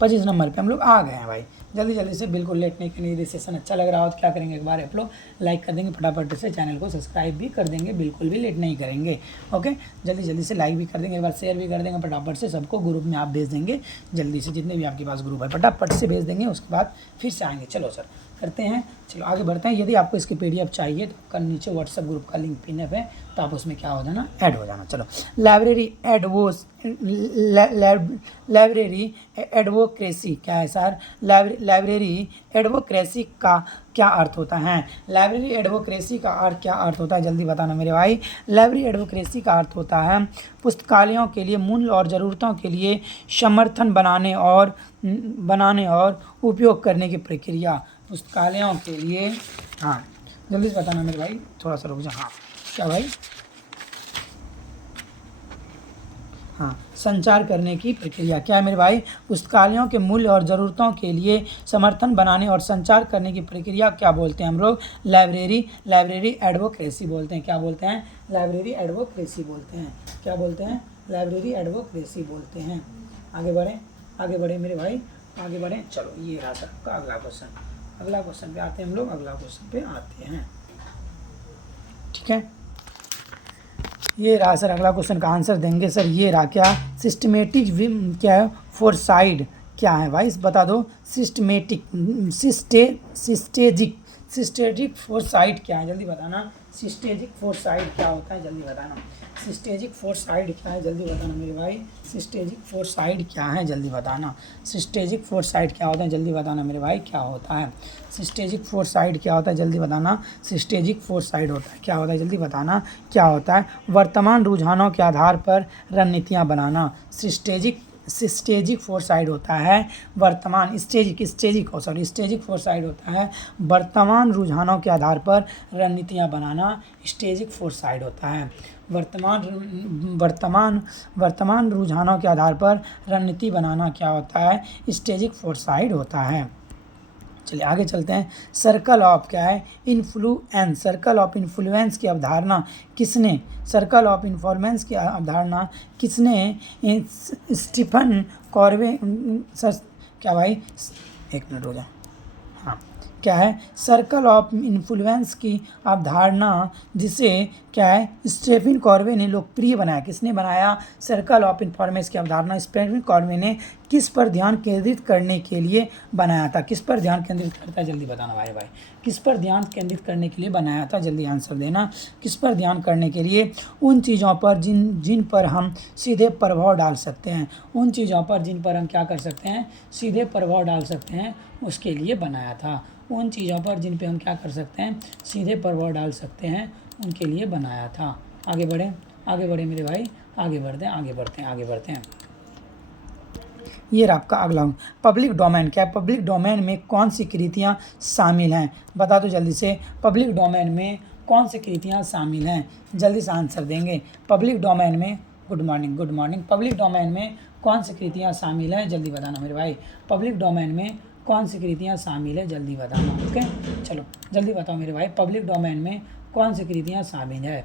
25 नंबर पे हम लोग आ गए हैं भाई। जल्दी से, बिल्कुल लेट नहीं करेंगे। यदि सेशन अच्छा लग रहा हो तो क्या करेंगे, एक बार आप लोग लाइक कर देंगे, फटाफट से चैनल को सब्सक्राइब भी कर देंगे, बिल्कुल भी लेट नहीं करेंगे। ओके, जल्दी से लाइक भी कर देंगे, एक बार शेयर भी कर देंगे, फटाफट से सबको ग्रुप में आप भेज देंगे। जल्दी से जितने भी आपके पास ग्रुप है फटाफट से भेज देंगे, उसके बाद फिर से आएंगे। चलो सर करते हैं, चलो आगे बढ़ते हैं। यदि आपको इसकी PDF चाहिए तो आपका नीचे व्हाट्सएप ग्रुप का लिंक पिन है, तो आप उसमें क्या हो जाना, ऐड हो जाना। चलो लाइब्रेरी एडवोकेसी क्या है सर? लाइब्रेरी एडवोकेसी का क्या अर्थ होता है? लाइब्रेरी एडवोकेसी का अर्थ क्या अर्थ होता है? जल्दी बताना मेरे भाई। लाइब्रेरी एडवोकेसी का अर्थ होता है पुस्तकालयों के लिए मूल्य और ज़रूरतों के लिए समर्थन बनाने और उपयोग करने की प्रक्रिया। पुस्तकालयों के लिए, हाँ जल्दी से बताना मेरे भाई, थोड़ा सा रुक जा। हाँ क्या भाई? हाँ, संचार करने की प्रक्रिया। क्या है मेरे भाई? पुस्तकालयों के मूल्य और ज़रूरतों के लिए समर्थन बनाने और संचार करने की प्रक्रिया क्या बोलते हैं हम लोग? लाइब्रेरी एडवोकेसी बोलते हैं। क्या बोलते हैं? लाइब्रेरी एडवोकेसी बोलते हैं। क्या बोलते हैं? लाइब्रेरी एडवोकेसी बोलते हैं। आगे बढ़े मेरे भाई, आगे बढ़ें। चलो ये रहा सर आपका अगला क्वेश्चन पे आते हैं हम लोग। अगला क्वेश्चन पे आते हैं, ठीक है। ये रहा सर अगला क्वेश्चन का आंसर देंगे सर। ये रहा क्या? सिस्टमेटिक क्या है? फोरसाइट क्या है भाई? बता दो। सिस्टेजिक फोरसाइट क्या है? जल्दी बताना। सिस्टेजिक फोरसाइट क्या होता है? जल्दी बताना। सिस्टेजिक फोरसाइट क्या है? जल्दी बताना मेरे भाई। सिस्टेजिक फोरसाइट क्या है? जल्दी बताना। सिस्टेजिक फोरसाइट क्या होता है? जल्दी बताना मेरे भाई, क्या होता है? सिस्टेजिक फोरसाइट क्या होता है? जल्दी बताना। सिस्टेजिक फोरसाइट होता है, क्या होता है? जल्दी बताना क्या होता है? वर्तमान रुझानों के आधार पर रणनीतियाँ बनाना। स्ट्रेटेजिक फोरसाइट होता है वर्तमान स्ट्रेटेजिक फोरसाइट होता है वर्तमान रुझानों के आधार पर रणनीतियाँ बनाना। स्ट्रेटेजिक फोरसाइट होता है वर्तमान रुझानों के आधार पर रणनीति बनाना। क्या होता है? स्ट्रेटेजिक फोरसाइट होता है। चलिए आगे चलते हैं। सर्कल ऑफ क्या है? इन्फ्लुएंस। सर्कल ऑफ इन्फ्लुएंस की अवधारणा किसने? स्टीफन कॉर्वे क्या भाई? एक मिनट हो जाए। हाँ क्या है? सर्कल ऑफ इन्फ्लुएंस की अवधारणा जिसे क्या है स्टीफन कॉर्वे ने लोकप्रिय बनाया। किसने बनाया? सर्कल ऑफ इन्फ्लुएंस की अवधारणा स्टीफन कॉर्वे ने किस पर ध्यान केंद्रित करने के लिए बनाया था? किस पर ध्यान केंद्रित करता है? जल्दी बताना भाई। किस पर ध्यान केंद्रित करने के लिए बनाया था? जल्दी आंसर देना। किस पर ध्यान करने के लिए? उन चीज़ों पर जिन पर हम सीधे प्रभाव डाल सकते हैं। उन चीज़ों पर जिन पर हम क्या कर सकते हैं? सीधे प्रभाव डाल सकते हैं, उसके लिए बनाया था। उन चीज़ों पर जिन पे हम क्या कर सकते हैं? सीधे प्रभाव डाल सकते हैं, उनके लिए बनाया था। आगे बढ़े मेरे भाई, आगे बढ़ते हैं। ये रहा आपका अगला पब्लिक डोमेन। क्या है? पब्लिक डोमेन में कौन सी कृतियाँ शामिल हैं? बता दो जल्दी से। पब्लिक डोमेन में कौन सी कृतियाँ शामिल हैं? जल्दी से आंसर देंगे। पब्लिक डोमेन में good morning, good morning. Public domain में कौन सी कृतियाँ शामिल है, जल्दी बताना मेरे भाई। पब्लिक डोमेन में कौन सी कृतियाँ शामिल है, जल्दी बताना। ओके, चलो जल्दी बताओ मेरे भाई। पब्लिक डोमेन में कौन सी कृतियाँ शामिल है,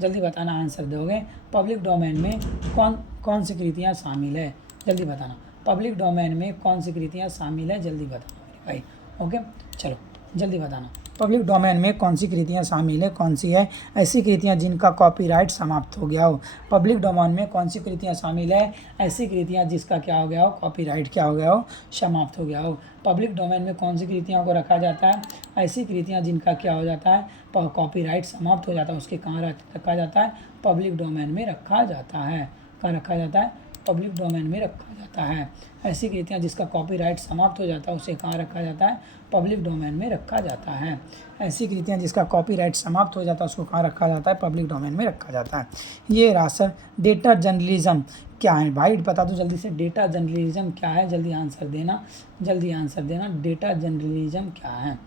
जल्दी बताना, आंसर दोगे। पब्लिक डोमेन में कौन कौन सी कृतियाँ शामिल है, जल्दी बताना। पब्लिक डोमेन में कौन सी कृतियाँ शामिल है, जल्दी बताना मेरे भाई। ओके, चलो जल्दी बताना। पब्लिक डोमेन में कौन सी कृतियाँ शामिल है, कौन सी है ऐसी कृतियाँ जिनका कॉपीराइट समाप्त हो गया हो। पब्लिक डोमेन में कौन सी कृतियाँ शामिल है, ऐसी कृतियाँ जिसका क्या हो गया हो, कॉपीराइट क्या हो गया हो, समाप्त हो गया हो। पब्लिक डोमेन में कौन सी कृतियों को रखा जाता है, ऐसी कृतियाँ जिनका क्या हो जाता है, कॉपीराइट समाप्त हो जाता है, उसके कहाँ रखा जाता है, पब्लिक डोमेन में रखा जाता है। कहाँ रखा जाता है, पब्लिक डोमेन में रखा जाता है। ऐसी कृतियाँ जिसका कॉपीराइट समाप्त हो जाता है उसे कहाँ रखा जाता है, पब्लिक डोमेन में रखा जाता है। ऐसी कृतियाँ जिसका कॉपीराइट समाप्त हो जाता है उसको कहाँ रखा जाता है, पब्लिक डोमेन में रखा जाता है। ये रहा सर डेटा जर्नलिज्म क्या है भाई, बता दो जल्दी से। डेटा जर्नलिज्म क्या है, जल्दी आंसर देना, जल्दी आंसर देना। डेटा जर्नलिज्म क्या है,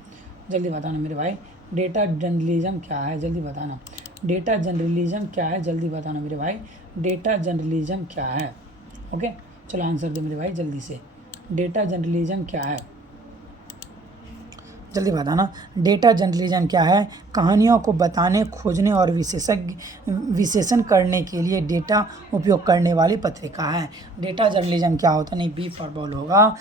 जल्दी बताना मेरे भाई। डेटा जर्नलिज्म क्या है, जल्दी बताना। डेटा जर्नलिज्म क्या है, जल्दी बताना मेरे भाई। डेटा जर्नलिज्म क्या है। ओके, चलो आंसर दो मेरे भाई जल्दी से। डेटा जर्नलिज्म क्या है, जल्दी बताना। डेटा जर्नलिज्म क्या है, कहानियों को बताने, खोजने और विशेषण करने के लिए डेटा उपयोग करने वाली पत्रिका है। डेटा जर्नलिज्म क्या होता है, नहीं बी फॉर बॉल होगा।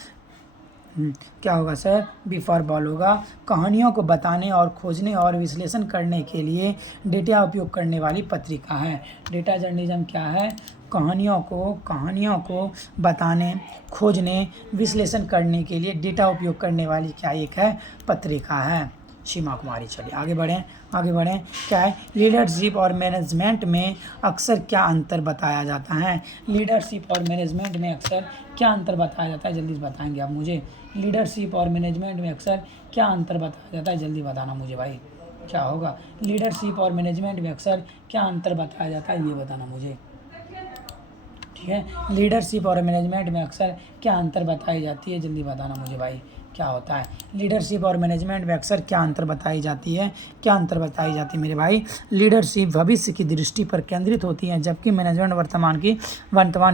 क्या होगा सर, बी फॉर बॉल होगा। कहानियों को बताने और खोजने और विश्लेषण करने के लिए डेटा उपयोग करने वाली पत्रिका है। डेटा जर्नलिज्म क्या है, कहानियों को बताने, खोजने, विश्लेषण करने के लिए डेटा उपयोग करने वाली क्या एक है, पत्रिका है। सीमा कुमारी, चलिए आगे बढ़ें, आगे बढ़ें। क्या है, लीडरशिप और मैनेजमेंट में अक्सर क्या अंतर बताया जाता है। लीडरशिप और मैनेजमेंट में अक्सर क्या अंतर बताया जाता है, जल्दी से बताएंगे आप मुझे। लीडरशिप और मैनेजमेंट में अक्सर क्या अंतर बताया जाता है, जल्दी बताना मुझे भाई। क्या होगा, लीडरशिप और मैनेजमेंट में अक्सर क्या अंतर बताया जाता है, ये बताना मुझे। ठीक है, लीडरशिप और मैनेजमेंट में अक्सर क्या अंतर बताई जाती है, जल्दी बताना मुझे भाई। क्या होता है, लीडरशिप और मैनेजमेंट में अक्सर क्या अंतर बताई जाती है, क्या अंतर बताई जाती है मेरे भाई। लीडरशिप भविष्य की दृष्टि पर केंद्रित होती है जबकि मैनेजमेंट वर्तमान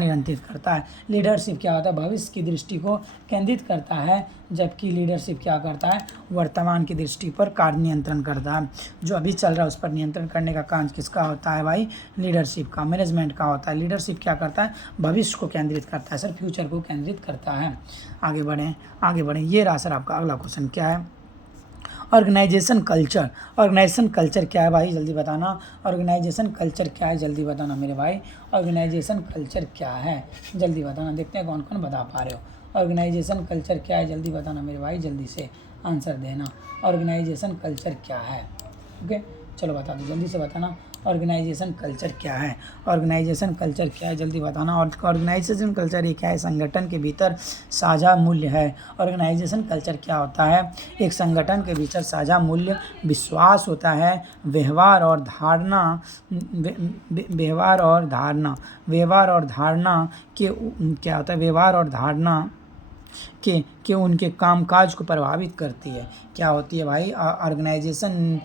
नियंत्रित करता है। लीडरशिप क्या होता है, भविष्य की दृष्टि को केंद्रित करता है जबकि लीडरशिप क्या करता है, वर्तमान की दृष्टि पर कार्य नियंत्रण करता है। जो अभी चल रहा है उस पर नियंत्रण करने का काम किसका होता है भाई, लीडरशिप का। मैनेजमेंट का होता है, लीडरशिप क्या करता है, भविष्य को केंद्रित करता है सर, फ्यूचर को केंद्रित करता है। आगे बढ़ें, आगे बढ़ें। ये रहा सर आपका अगला क्वेश्चन, क्या है, ऑर्गेनाइजेशन कल्चर। ऑर्गेनाइजेशन कल्चर क्या है भाई, जल्दी बताना। ऑर्गेनाइजेशन कल्चर क्या है, जल्दी बताना मेरे भाई। ऑर्गेनाइजेशन कल्चर क्या है, जल्दी बताना, देखते हैं कौन कौन बता पा रहे हो। ऑर्गेनाइजेशन कल्चर क्या है, जल्दी बताना मेरे भाई, जल्दी से आंसर देना। ऑर्गेनाइजेशन कल्चर क्या है, ओके चलो बता दो, जल्दी से बताना। ऑर्गेनाइजेशन कल्चर क्या है, ऑर्गेनाइजेशन कल्चर क्या है, जल्दी बताना। और ऑर्गेनाइजेशन कल्चर ये क्या है, संगठन के भीतर साझा मूल्य है। ऑर्गेनाइजेशन कल्चर क्या होता है, एक संगठन के भीतर साझा मूल्य, विश्वास होता है, व्यवहार और धारणा के क्या होता है, व्यवहार और धारणा के उनके कामकाज को प्रभावित करती है। क्या होती है भाई, ऑर्गेनाइजेशनल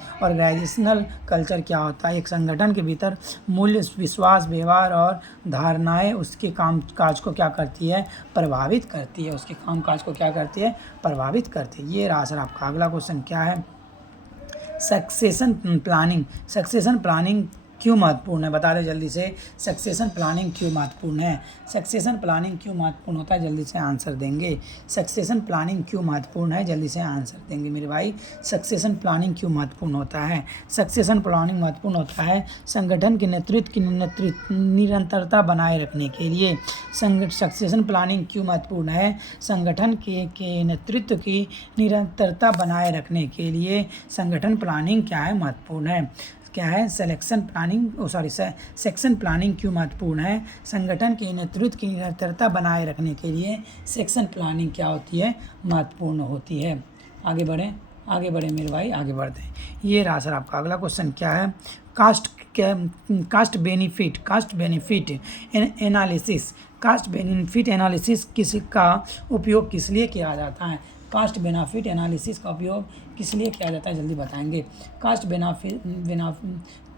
कल्चर क्या होता है, एक संगठन के भीतर मूल्य, विश्वास, व्यवहार और धारणाएं उसके कामकाज को क्या करती है, प्रभावित करती है, उसके कामकाज को क्या करती है, प्रभावित करती है। ये रहा सर आपका अगला क्वेश्चन, क्या है, सक्सेशन प्लानिंग। सक्सेशन प्लानिंग क्यों महत्वपूर्ण है, बता दें जल्दी से। सक्सेशन प्लानिंग क्यों महत्वपूर्ण है, सक्सेशन प्लानिंग क्यों महत्वपूर्ण होता है, जल्दी से आंसर देंगे। सक्सेशन प्लानिंग क्यों महत्वपूर्ण है, जल्दी से आंसर देंगे मेरे भाई। सक्सेशन प्लानिंग क्यों महत्वपूर्ण होता है, सक्सेशन प्लानिंग महत्वपूर्ण होता है संगठन के नेतृत्व की निरंतरता बनाए रखने के लिए। सक्सेशन प्लानिंग क्यों महत्वपूर्ण है, संगठन के नेतृत्व की निरंतरता बनाए रखने के लिए संगठन प्लानिंग क्या है, महत्वपूर्ण है। क्या है, सेक्शन प्लानिंग क्यों महत्वपूर्ण है, संगठन के नेतृत्व की निरंतरता बनाए रखने के लिए सेक्शन प्लानिंग क्या होती है, महत्वपूर्ण होती है। आगे बढ़ें, आगे बढ़ें मेरे भाई, आगे बढ़ते हैं। ये रहा सर आपका अगला क्वेश्चन, क्या है, cost benefit analysis. Cost benefit analysis किसका उपयोग किस लिए किया जाता है, कास्ट बेनिफिट एनालिसिस का उपयोग किस लिए किया जाता है, जल्दी बताएंगे।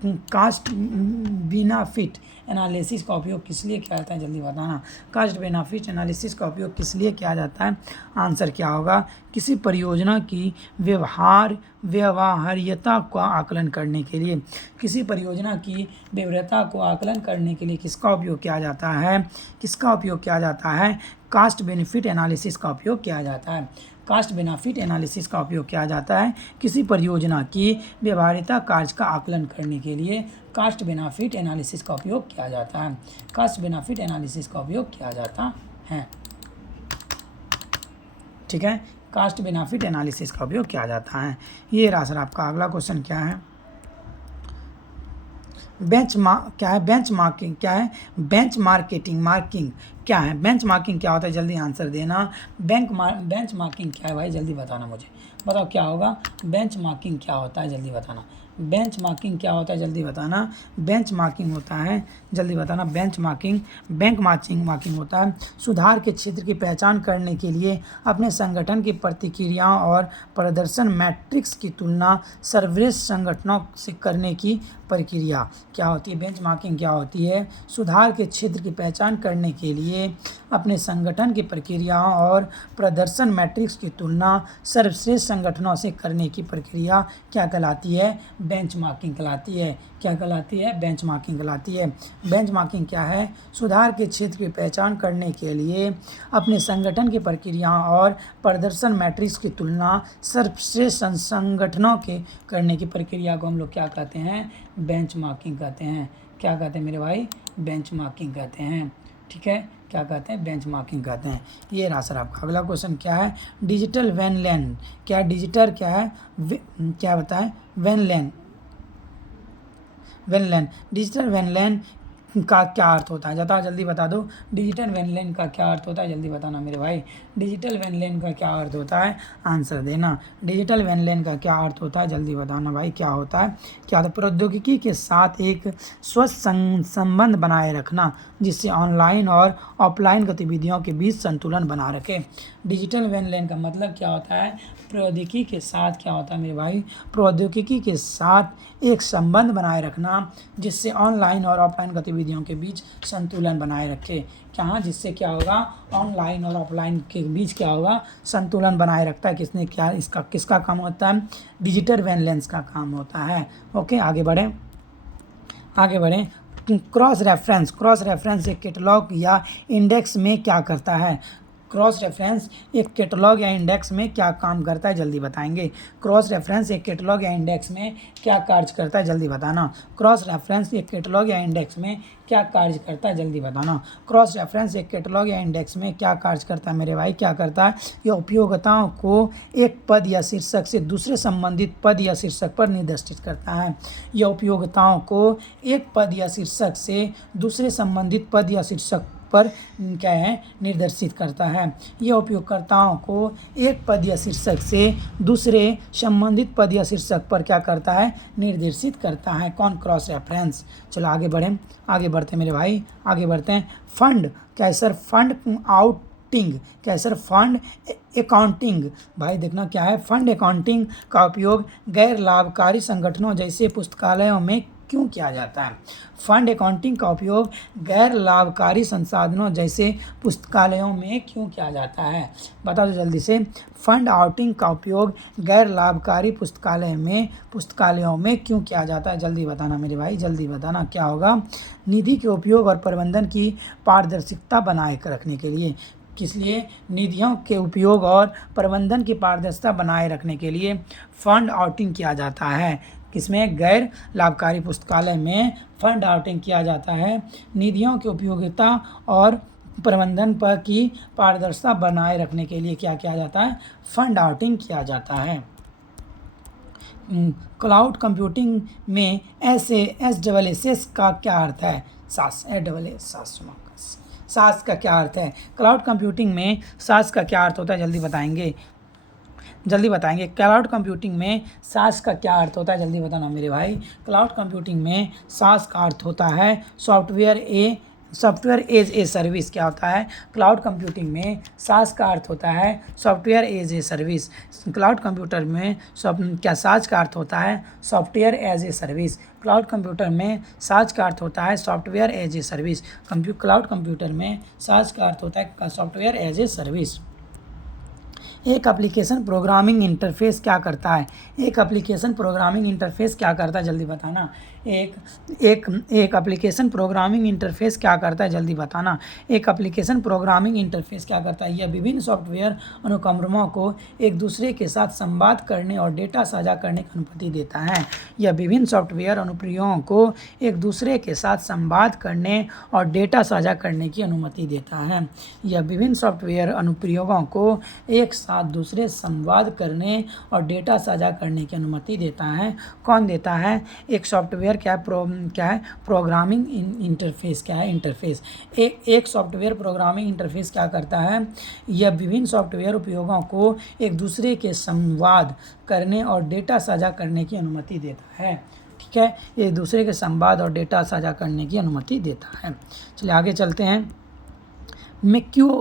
कास्ट बेनिफिट एनालिसिस का उपयोग किस लिए किया जाता है, जल्दी बताना। कास्ट बेनिफिट एनालिसिस का उपयोग किस लिए किया जाता है, आंसर क्या होगा, किसी परियोजना की व्यवहार्यता का आकलन करने के लिए। किसी परियोजना की व्यवहार्यता को आकलन करने के लिए किसका उपयोग किया जाता है, किसका उपयोग किया जाता है, कास्ट बेनिफिट एनालिसिस का उपयोग किया जाता है। कास्ट बेनिफिट एनालिसिस का उपयोग किया जाता है किसी परियोजना की व्यवहार्यता कार्य का आकलन करने के लिए कास्ट बेनिफिट एनालिसिस का उपयोग किया जाता है। कास्ट बेनिफिट एनालिसिस का उपयोग किया जाता है, ठीक है, कास्ट बेनिफिट एनालिसिस का उपयोग किया जाता है। ये रहा सर आपका अगला क्वेश्चन क्या है, क्या है बेंच मार्किंग, क्या है बेंच मार्किंग क्या है, बेंच मार्किंग क्या होता है, जल्दी आंसर देना। बेंच मार्किंग क्या है भाई, जल्दी बताना मुझे, बताओ क्या होगा, बेंच मार्किंग क्या होता है, जल्दी बताना। बेंच मार्किंग क्या होता है, जल्दी बताना। बेंच मार्किंग होता है, जल्दी बताना, बेंच मार्किंग होता है सुधार के क्षेत्र की पहचान करने के लिए अपने संगठन की प्रतिक्रियाओं और प्रदर्शन मैट्रिक्स की तुलना सर्वश्रेष्ठ संगठनों से करने की प्रक्रिया क्या होती है। बेंच मार्किंग क्या होती है, सुधार के क्षेत्र की पहचान करने के लिए अपने संगठन की प्रक्रियाओं और प्रदर्शन मैट्रिक्स की तुलना सर्वश्रेष्ठ संगठनों से करने की प्रक्रिया क्या कहलाती है, बेंचमार्किंग कहलाती है। क्या कहलाती है, बेंचमार्किंग कहलाती है। बेंचमार्किंग क्या है, सुधार के क्षेत्र की पहचान करने के लिए अपने संगठन की प्रक्रियाओं और प्रदर्शन मैट्रिक्स की तुलना सर्वश्रेष्ठ संगठनों के करने की प्रक्रिया को हम लोग क्या कहते हैं, बेंचमार्किंग कहते हैं। क्या कहते हैं मेरे भाई, बेंचमार्किंग कहते हैं, ठीक है, क्या कहते हैं, बेंचमार्किंग कहते हैं। ये रहा सर आपका अगला क्वेश्चन क्या है, डिजिटल वेनलैंड क्या, डिजिटल क्या है, क्या बताएं, वेनलैंड डिजिटल वेनलैंड का क्या अर्थ होता है, जल्दी बता दो। डिजिटल वेनलैंड का क्या अर्थ होता है, जल्दी बताना मेरे भाई। डिजिटल वेनलैंड का क्या अर्थ होता है, आंसर देना। डिजिटल वेनलैंड का क्या अर्थ होता है, जल्दी बताना भाई, क्या होता है, क्या होता है। प्रौद्योगिकी के साथ एक स्वस्थ संबंध बनाए रखना जिससे ऑनलाइन और ऑफलाइन गतिविधियों के बीच संतुलन बना रखे। डिजिटल वेनलैंड का मतलब क्या होता है, प्रौद्योगिकी के साथ क्या होता है मेरे भाई, प्रौद्योगिकी के साथ एक संबंध बनाए रखना जिससे ऑनलाइन और ऑफलाइन गतिविधियों के बीच संतुलन बनाए रखे। क्या, जिससे क्या होगा, ऑनलाइन और ऑफलाइन के बीच क्या होगा, संतुलन बनाए रखता है। किसने, क्या, इसका किसका काम होता है, डिजिटल वेनलैंड का काम होता है। ओके, आगे बढ़ें। क्रॉस रेफरेंस एक कैटलॉग या इंडेक्स में क्या करता है। क्रॉस रेफरेंस एक कैटलॉग या इंडेक्स में क्या काम करता है, जल्दी बताएंगे। क्रॉस रेफरेंस एक कैटलॉग या इंडेक्स में क्या कार्य करता है, जल्दी बताना। क्रॉस रेफरेंस एक कैटलॉग या इंडेक्स में क्या कार्य करता है, जल्दी बताना। क्रॉस रेफरेंस एक कैटलॉग या इंडेक्स में क्या कार्य करता है मेरे भाई, क्या करता है, यह उपयोगिताओं को एक पद या शीर्षक से दूसरे संबंधित पद या शीर्षक पर निर्दिष्ट करता है। यह उपयोगिताओं को एक पद या शीर्षक से दूसरे संबंधित पद या शीर्षक पर क्या है, निर्देशित करता है। यह उपयोगकर्ताओं को एक पद या शीर्षक से दूसरे संबंधित पद या शीर्षक पर क्या करता है, निर्देशित करता है। कौन, क्रॉस रेफरेंस। चलो आगे बढ़ते मेरे भाई, आगे बढ़ते हैं। फंड क्या है सर, फंड आउटिंग क्या है सर, फंड अकाउंटिंग। भाई देखना क्या है, फंड अकाउंटिंग का उपयोग गैर लाभकारी संगठनों जैसे पुस्तकालयों में क्यों किया जाता है। फंड अकाउंटिंग का उपयोग गैर लाभकारी संसाधनों जैसे पुस्तकालयों में क्यों किया जाता है, बता दो जल्दी से। फंड आउटिंग का उपयोग गैर लाभकारी पुस्तकालयों में क्यों किया जाता है, जल्दी बताना मेरे भाई, जल्दी बताना। क्या होगा, निधि के उपयोग और प्रबंधन की पारदर्शिता बनाए रखने के लिए। किस लिए, निधियों के उपयोग और प्रबंधन की पारदर्शिता बनाए रखने के लिए फंड आउटिंग किया जाता है। किसमें, गैर लाभकारी पुस्तकालय में फंड आउटिंग किया जाता है। निधियों की उपयोगिता और प्रबंधन पर की पारदर्शिता बनाए रखने के लिए क्या किया जाता है, फंड आउटिंग किया जाता है। क्लाउड कंप्यूटिंग में SaaS का क्या अर्थ है, SaaS का क्या अर्थ है। क्लाउड कंप्यूटिंग में SaaS का क्या अर्थ होता है, जल्दी बताएंगे। क्लाउड कंप्यूटिंग में SaaS का क्या अर्थ होता है, जल्दी बताना मेरे भाई। क्लाउड कंप्यूटिंग में SaaS का अर्थ होता है software software as a service क्या होता है? क्लाउड कंप्यूटिंग में सास का अर्थ होता है software as a service. Cloud computer में क्या साज का अर्थ होता है? Software as a service. Cloud computer में साज का अर्थ होता है software as a service. Cloud computer में साज का अर्थ होता है सॉफ्टवेयर एज ए सर्विस। एक एप्लीकेशन प्रोग्रामिंग इंटरफेस क्या करता है? एक एप्लीकेशन प्रोग्रामिंग इंटरफेस क्या करता है? जल्दी बताना। एक एक एक एप्लीकेशन प्रोग्रामिंग इंटरफेस क्या करता है? जल्दी बताना। एक एप्लीकेशन प्रोग्रामिंग इंटरफेस क्या करता है? यह विभिन्न सॉफ्टवेयर अनुक्रमों को एक दूसरे के साथ संवाद करने और डेटा साझा करने की अनुमति देता है। यह विभिन्न सॉफ्टवेयर अनुप्रयोगों को एक दूसरे के साथ संवाद करने और डेटा साझा करने की अनुमति देता है। यह विभिन्न सॉफ्टवेयर अनुप्रयोगों को एक साथ दूसरे संवाद करने और डेटा साझा करने की अनुमति देता है। कौन देता है? एक सॉफ्टवेयर क्या है? प्रोग्रामिंग इंटरफेस क्या है? इंटरफेस। एक सॉफ्टवेयर प्रोग्रामिंग इंटरफेस क्या करता है? यह विभिन्न सॉफ्टवेयर उपयोगों को एक दूसरे के संवाद करने और डेटा साझा करने की अनुमति देता है। ठीक है, एक दूसरे के संवाद और डेटा साझा करने की अनुमति देता है। चलिए आगे चलते हैं। म्यूचुअल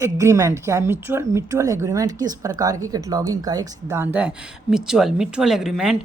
एग्रीमेंट क्या है? म्यूचुअल एग्रीमेंट किस प्रकार की कैटलॉगिंग का एक सिद्धांत है? म्यूचुअल एग्रीमेंट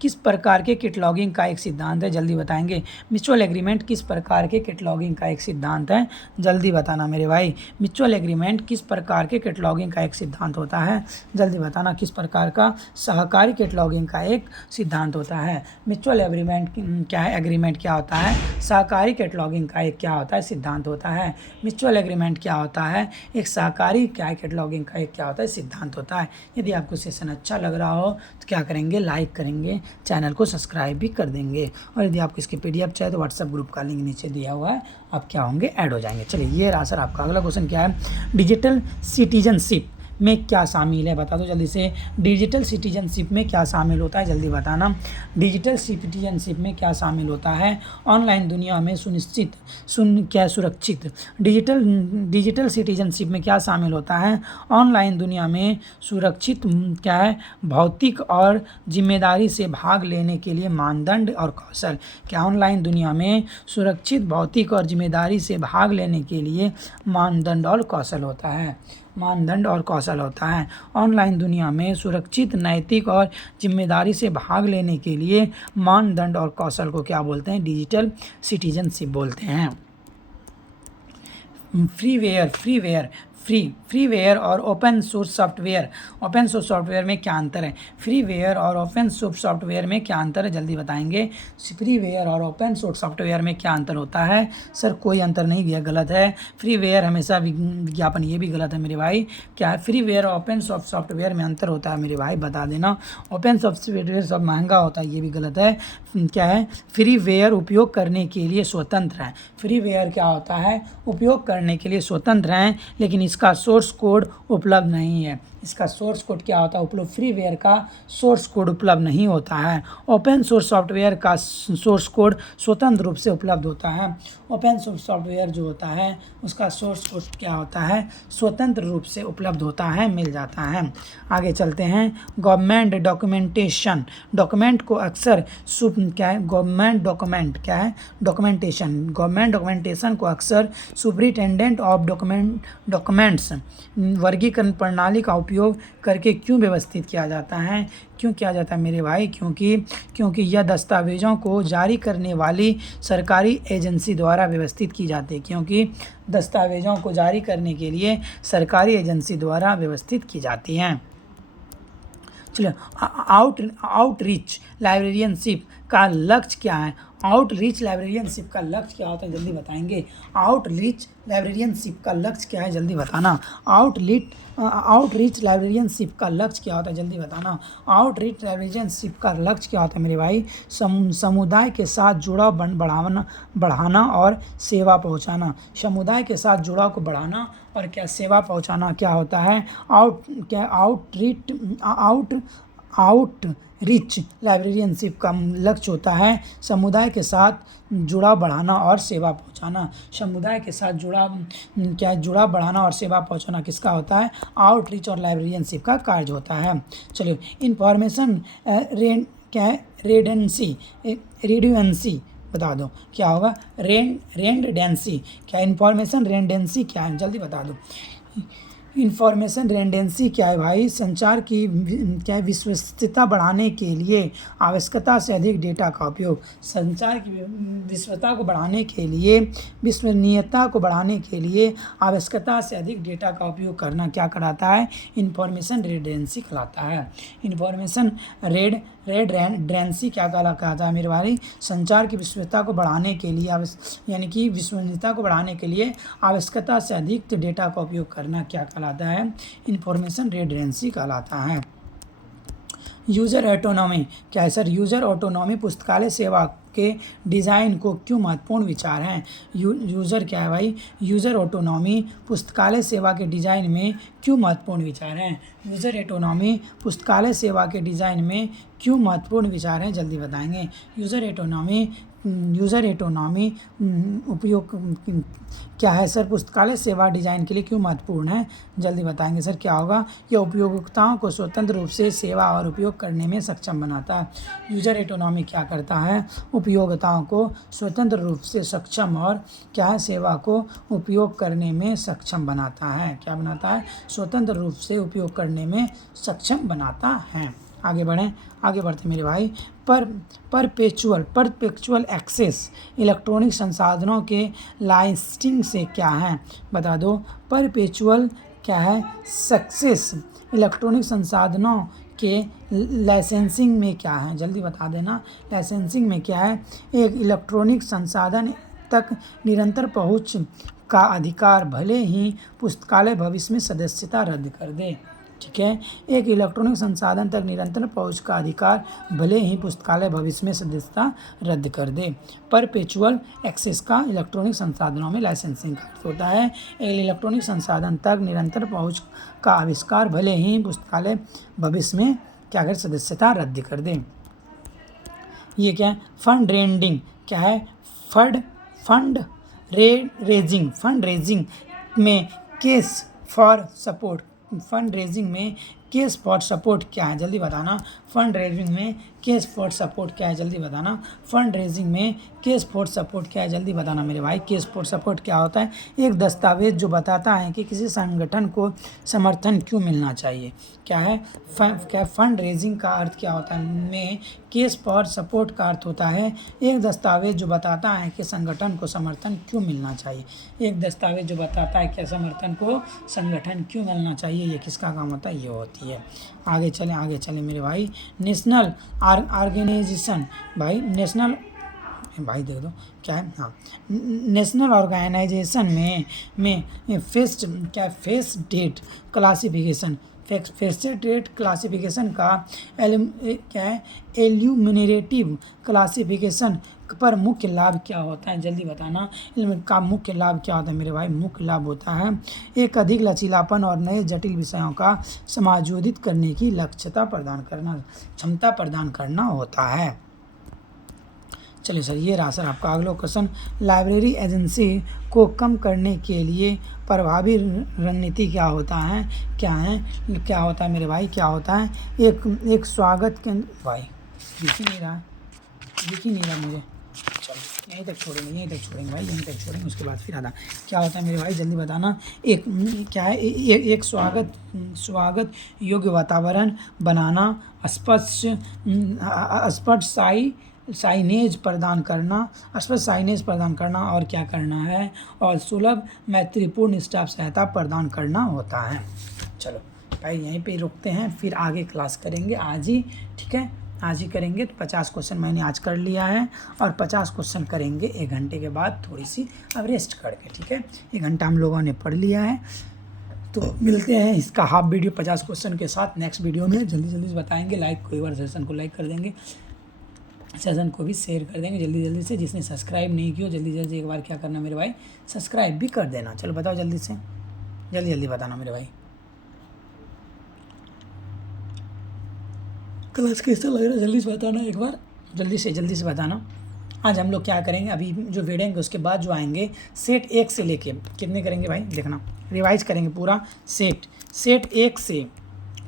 किस प्रकार के कैटलॉगिंग का एक सिद्धांत है? जल्दी बताएंगे। म्यूचुअल एग्रीमेंट किस प्रकार के कैटलॉगिंग का एक सिद्धांत है? जल्दी बताना मेरे भाई। म्यूचुअल एग्रीमेंट किस प्रकार के कैटलॉगिंग का एक सिद्धांत होता है? जल्दी बताना। किस प्रकार का? सहकारी कैटलॉगिंग का एक सिद्धांत होता है। म्यूचुअल एग्रीमेंट क्या है? एग्रीमेंट क्या होता है? सहकारी कैटलॉगिंग का एक क्या होता है? सिद्धांत होता है। म्यूचुअल एग्रीमेंट क्या होता है? एक सहकारी कैटलॉगिंग का एक क्या होता है? सिद्धांत होता है। यदि आपको सेशन अच्छा लग रहा हो तो क्या करेंगे? लाइक करेंगे, चैनल को सब्सक्राइब भी कर देंगे। और यदि आपको इसकी PDF चाहिए तो व्हाट्सएप ग्रुप का लिंक नीचे दिया हुआ है, आप क्या होंगे? ऐड हो जाएंगे। चलिए ये रहा सर आपका अगला क्वेश्चन क्या है? डिजिटल सिटीजनशिप में क्या शामिल है? बता दो जल्दी से। डिजिटल सिटीजनशिप में क्या शामिल होता है? जल्दी बताना। डिजिटल सिटीजनशिप में क्या शामिल होता है? ऑनलाइन दुनिया में सुरक्षित। डिजिटल सिटीजनशिप में क्या शामिल होता है? ऑनलाइन दुनिया में सुरक्षित क्या है? भौतिक और जिम्मेदारी से भाग लेने के लिए मानदंड और कौशल। क्या ऑनलाइन दुनिया में सुरक्षित भौतिक और जिम्मेदारी से भाग लेने के लिए मानदंड और कौशल होता है? मानदंड और कौशल होता है। ऑनलाइन दुनिया में सुरक्षित, नैतिक और जिम्मेदारी से भाग लेने के लिए मानदंड और कौशल को क्या बोलते हैं? डिजिटल सिटीजनशिप बोलते हैं। फ्रीवेयर और ओपन सोर्स सॉफ्टवेयर में क्या अंतर है? फ्रीवेयर और ओपन सोर्स सॉफ्टवेयर में क्या अंतर है? जल्दी बताएंगे। फ्रीवेयर और ओपन सोर्स सॉफ्टवेयर में क्या अंतर होता है? सर कोई अंतर नहीं दिया, गलत है। फ्रीवेयर हमेशा विज्ञापन, ये भी गलत है मेरे भाई। क्या है? फ्रीवेयर और ओपन सोर्स सॉफ्टवेयर में अंतर होता है मेरे भाई, बता देना। ओपन सॉफ्टवेयर सब महंगा होता है, ये भी गलत है। क्या है? फ्रीवेयर उपयोग करने के लिए स्वतंत्र है। फ्रीवेयर क्या होता है? उपयोग करने के लिए स्वतंत्र हैं, लेकिन इसका सोर्स कोड उपलब्ध नहीं है। इसका सोर्स कोड क्या होता है? उपलब्ध। फ्रीवेयर का सोर्स कोड उपलब्ध नहीं होता है। ओपन सोर्स सॉफ्टवेयर का सोर्स कोड स्वतंत्र रूप से उपलब्ध होता है। ओपन सोर्स सॉफ्टवेयर जो होता है उसका सोर्स कोड क्या होता है? स्वतंत्र रूप से उपलब्ध होता है, मिल जाता है। आगे चलते हैं। गवर्नमेंट डॉक्यूमेंटेशन डॉक्यूमेंट को अक्सर क्या है? गवर्नमेंट डॉक्यूमेंटेशन को अक्सर सुपरिटेंडेंट ऑफ डॉक्यूमेंट्स वर्गीकरण प्रणाली का उपयोग करके क्यों व्यवस्थित किया जाता है? क्यों किया जाता है मेरे भाई? क्योंकि यह दस्तावेज़ों को जारी करने वाली सरकारी एजेंसी द्वारा व्यवस्थित की जाती है। क्योंकि दस्तावेज़ों को जारी करने के लिए सरकारी एजेंसी द्वारा व्यवस्थित की जाती हैं। चलिए, आउटरीच लाइब्रेरियनशिप का लक्ष्य क्या है? आउटरीच लाइब्रेरियनशिप का लक्ष्य क्या होता है? जल्दी बताएंगे। आउटरीच लाइब्रेरियनशिप का लक्ष्य क्या है? जल्दी बताना। आउटरीच लाइब्रेरियनशिप का लक्ष्य क्या होता है? जल्दी बताना। आउटरीच लाइब्रेरियनशिप का लक्ष्य क्या होता है मेरे भाई? समुदाय के साथ जुड़ाव बढ़ाना और सेवा पहुंचाना। समुदाय के साथ जुड़ाव को बढ़ाना और क्या सेवा पहुंचाना क्या होता है? आउटरीच लाइब्रेरियनशिप का लक्ष्य होता है समुदाय के साथ जुड़ाव बढ़ाना और सेवा पहुंचाना। समुदाय के साथ जुड़ाव बढ़ाना और सेवा पहुंचाना किसका होता है? आउटरीच और लाइब्रेरियनशिप का कार्य होता है। चलिए, इंफॉर्मेशन क्या है, रेडुएंसी बता दो क्या होगा, रेंडेंसी क्या, इन्फॉर्मेशन रेंडेंसी क्या है, जल्दी बता दो। इंफॉर्मेशन रेंडेंसी क्या है भाई, संचार की क्या है, विश्वसनीयता बढ़ाने के लिए आवश्यकता से अधिक डेटा का उपयोग। संचार की विश्वसनीयता को बढ़ाने के लिए, विश्वसनीयता को बढ़ाने के लिए आवश्यकता से अधिक डेटा का उपयोग करना क्या कराता है, इंफॉर्मेशन रेंडेंसी कहलाता है। इंफॉर्मेशन रेंडेंसी क्या कहलाता है मेरे भाई, संचार की विश्वसनीयता को बढ़ाने के लिए यानी कि विश्वसनीयता को बढ़ाने के लिए आवश्यकता से अधिक डेटा का उपयोग करना क्या कहलाता है, इंफॉर्मेशन रेंडेंसी कहलाता है। यूज़र ऑटोनॉमी क्या है सर, यूज़र ऑटोनॉमी पुस्तकालय सेवा के डिज़ाइन को क्यों महत्वपूर्ण विचार हैं। यूज़र क्या है भाई, यूज़र ऑटोनॉमी पुस्तकालय सेवा के डिज़ाइन में क्यों महत्वपूर्ण विचार हैं। यूज़र ऑटोनॉमी पुस्तकालय सेवा के डिज़ाइन में क्यों महत्वपूर्ण विचार हैं, जल्दी बताएंगे। यूज़र ऑटोनॉमी उपयोग क्या है सर, पुस्तकालय सेवा डिज़ाइन के लिए क्यों महत्वपूर्ण है, जल्दी बताएंगे सर क्या होगा। यह उपयोक्ताओं को स्वतंत्र रूप से सेवा और उपयोग करने में सक्षम बनाता है। यूज़र ऑटोनॉमी क्या करता है, उपयोक्ताओं को स्वतंत्र रूप से सक्षम और क्या है, सेवा को उपयोग करने में सक्षम बनाता है। क्या बनाता है, स्वतंत्र रूप से उपयोग करने में सक्षम बनाता है। आगे बढ़ें, आगे बढ़ते मेरे भाई। परपेचुअल एक्सेस इलेक्ट्रॉनिक संसाधनों के लाइसेंसिंग से क्या है, बता दो। परपेचुअल क्या है, सक्सेस इलेक्ट्रॉनिक संसाधनों के लाइसेंसिंग में क्या है, जल्दी बता देना। लाइसेंसिंग में क्या है, एक इलेक्ट्रॉनिक संसाधन तक निरंतर पहुंच का अधिकार भले ही पुस्तकालय भविष्य में सदस्यता रद्द कर दे। ठीक है, एक इलेक्ट्रॉनिक संसाधन तक निरंतर पहुंच का अधिकार भले ही पुस्तकालय भविष्य में सदस्यता रद्द कर दे। परपेचुअल एक्सेस का इलेक्ट्रॉनिक संसाधनों में लाइसेंसिंग का अर्थ होता है एक इलेक्ट्रॉनिक संसाधन तक निरंतर पहुंच का आविष्कार भले ही पुस्तकालय भविष्य में क्या कर, सदस्यता रद्द कर दे। ये क्या है, फंड रेंडिंग क्या है, फंड रेजिंग में case for support, fund raising में केस फॉर सपोर्ट क्या है, जल्दी बताना। फंड रेजिंग में केस फॉर सपोर्ट क्या है, जल्दी बताना। फंड रेजिंग में केस फॉर सपोर्ट क्या है, जल्दी बताना मेरे भाई। केस फॉर सपोर्ट क्या होता है, एक दस्तावेज जो बताता है कि किसी संगठन को समर्थन क्यों मिलना चाहिए। क्या है, फंड रेजिंग का अर्थ क्या होता है, में केस फॉर सपोर्ट का अर्थ होता है एक दस्तावेज जो बताता है कि संगठन को समर्थन क्यों मिलना चाहिए। एक दस्तावेज जो बताता है कि समर्थन को संगठन क्यों मिलना चाहिए, ये किसका काम होता है, ये होती है। आगे चलें मेरे भाई। नेशनल ऑर्गेनाइजेशन भाई, नेशनल भाई देख दो क्या है, हाँ, नेशनल ऑर्गेनाइजेशन में फेस डेट क्लासिफिकेशन, फेस्टेड क्लासिफिकेशन का क्या है, एल्यूमिनेटिव क्लासिफिकेशन पर मुख्य लाभ क्या होता है, जल्दी बताना। का मुख्य लाभ क्या होता है मेरे भाई, मुख्य लाभ होता है एक अधिक लचीलापन और नए जटिल विषयों का समायोजित करने की क्षमता प्रदान करना होता है। चलिए सर, ये रहा सर आपका अगला क्वेश्चन। लाइब्रेरी एजेंसी को कम करने के लिए प्रभावी रणनीति क्या होता है, क्या होता है मेरे भाई, क्या होता है, एक स्वागत के भाई दिख ही नहीं रहा मुझे। चलो यहीं तक छोड़ेंगे भाई, यहीं तक छोड़ेंगे, उसके बाद फिर आधा क्या होता है मेरे भाई, जल्दी बताना। एक क्या है, एक स्वागत योग्य वातावरण बनाना, स्पष्ट साइनेज प्रदान करना और क्या करना है, और सुलभ मैत्रीपूर्ण स्टाफ सहायता प्रदान करना होता है। चलो भाई यहीं पे रुकते हैं, फिर आगे क्लास करेंगे आज ही। ठीक है, आज ही करेंगे। तो 50 क्वेश्चन मैंने आज कर लिया है और 50 क्वेश्चन करेंगे 1 घंटे के बाद, थोड़ी सी अब रेस्ट करके। ठीक है, 1 घंटा हम लोगों ने पढ़ लिया है, तो मिलते हैं इसका हाफ वीडियो 50 क्वेश्चन के साथ नेक्स्ट वीडियो में। जल्दी से बताएंगे, लाइक कोई बार सेशन को लाइक कर देंगे, सेशन को भी शेयर कर देंगे जल्दी से। जिसने सब्सक्राइब नहीं किया जल्दी एक बार क्या करना मेरे भाई, सब्सक्राइब भी कर देना। चलो बताओ जल्दी से, जल्दी बताना मेरे भाई। क्लास कैसा लग रहा है जल्दी से बताना एक बार, जल्दी से बताना। आज हम लोग क्या करेंगे, अभी जो वीडियो आएंगे उसके बाद जो आएंगे, सेट 1 से लेके कितने करेंगे भाई, देखना रिवाइज करेंगे पूरा सेट 1 से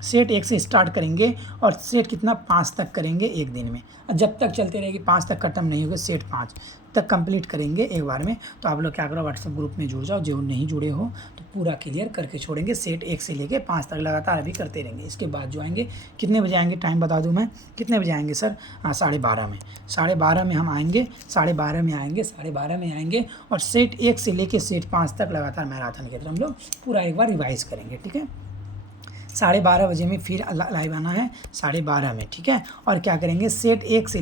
सेट 1 से स्टार्ट करेंगे और सेट कितना 5 तक करेंगे एक दिन में, और जब तक चलते रहेगी 5 तक खत्म नहीं होगा, सेट 5 तक कंप्लीट करेंगे एक बार में। तो आप लोग क्या करो, व्हाट्सएप ग्रुप में जुड़ जाओ, जो नहीं जुड़े हो तो पूरा क्लियर करके छोड़ेंगे। सेट 1 से लेके 5 तक लगातार अभी करते रहेंगे। इसके बाद जो आएंगे, कितने बजे आएंगे टाइम बता दूँ मैं, कितने बजे आएंगे सर? 12:30 में, 12:30 में हम आएंगे, 12:30 में आएंगे, 12:30 में आएंगे और सेट 1 से लेके सेट 5 तक लगातार मैराथन के अंदर हम लोग पूरा एक बार रिवाइज करेंगे, ठीक है। 12:30 बजे में फिर लाइव आना है, 12:30 में, ठीक है। और क्या करेंगे, सेट 1 से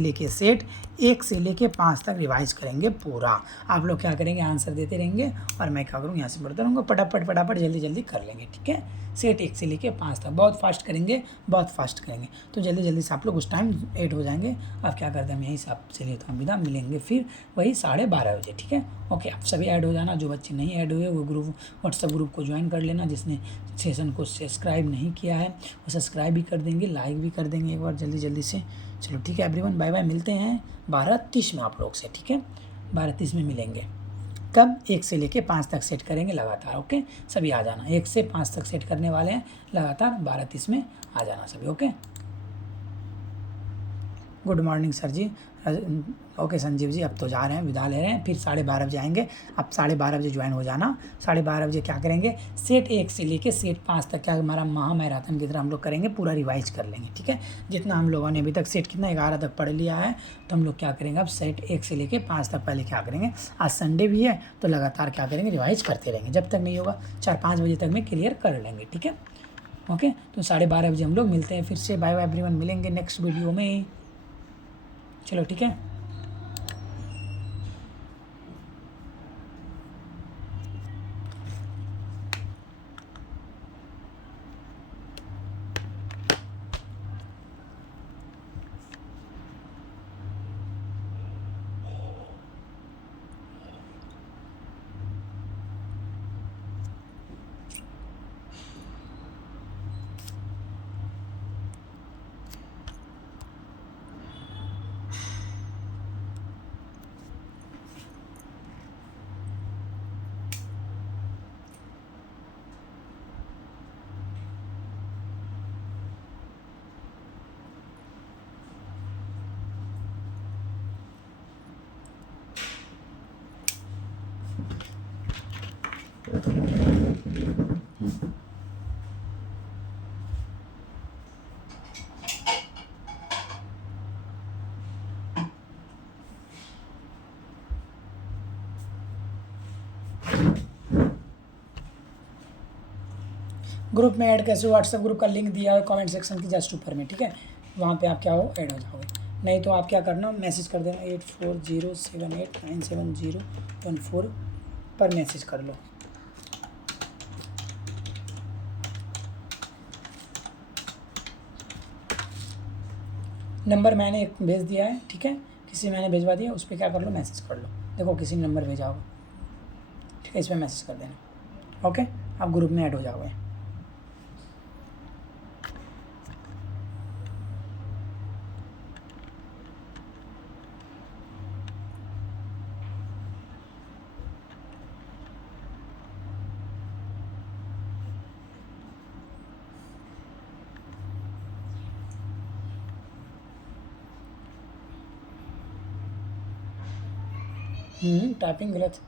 लेके 5 तक रिवाइज करेंगे पूरा। आप लोग क्या करेंगे, आंसर देते रहेंगे और मैं क्या करूँगा, यहाँ से पढ़ता रहूँगा, फटाफट जल्दी जल्दी कर लेंगे, ठीक है। सेट 1 से लेके 5 तक बहुत फास्ट करेंगे, तो जल्दी जल्दी से आप लोग उस टाइम ऐड हो जाएंगे। अब क्या करते हैं, हम यहीं से आपसे लेता हूँ विदा, मिलेंगे फिर वही 12:30 बजे, ठीक है। ओके, आप सभी ऐड हो जाना। जो बच्चे नहीं ऐड हुए वो ग्रुप, व्हाट्सएप ग्रुप को ज्वाइन कर लेना। जिसने सेशन को सब्सक्राइब नहीं किया है वो सब्सक्राइब भी कर देंगे, लाइक भी कर देंगे एक बार जल्दी से। चलो ठीक है एवरीवन, बाय बाय, मिलते हैं 12:30 में आप लोग से, ठीक है। 12:30 में मिलेंगे। कब? 1 से लेके 5 तक सेट करेंगे लगातार, ओके। सभी आ जाना, 1 से 5 तक सेट करने वाले हैं लगातार, 12:30 में आ जाना सभी, ओके। गुड मॉर्निंग सर जी। ओके संजीव जी, अब तो जा रहे हैं, विदा ले रहे हैं, फिर 12:30 बजे आएंगे। अब 12:30 बजे ज्वाइन हो जाना। 12:30 बजे क्या करेंगे, सेट 1 से लेके सेट 5 तक क्या हमारा महा मैराथन की तरह हम लोग करेंगे, पूरा रिवाइज कर लेंगे, ठीक है। जितना हम लोगों ने अभी तक सेट कितना 11 तक पढ़ लिया है, तो हम लोग क्या करेंगे अब सेट 1 से लेके 5 तक पहले क्या करेंगे, आज संडे भी है तो लगातार क्या करेंगे, रिवाइज करते रहेंगे। जब तक नहीं होगा 4-5 बजे तक में क्लियर कर लेंगे, ठीक है। ओके, तो 12:30 बजे हम लोग मिलते हैं फिर से। बाय बाय एवरीवन, मिलेंगे नेक्स्ट वीडियो में। चलो ठीक है। ग्रुप में ऐड कैसे हो, व्हाट्सएप ग्रुप का लिंक दिया है कमेंट सेक्शन की जस्ट ऊपर में, ठीक है। वहाँ पे आप क्या हो, ऐड हो जाओगे। नहीं तो आप क्या करना, मैसेज कर देना 8407897014 पर मैसेज कर लो। नंबर मैंने एक भेज दिया है, ठीक है, किसी मैंने भेजवा दिया, उस पर क्या कर लो, मैसेज कर लो। देखो किसी ने नंबर भेजा होगा, ठीक है, इस पर मैसेज कर देना, ओके। आप ग्रुप में ऐड हो जाओगे। टाइपिंग गलत।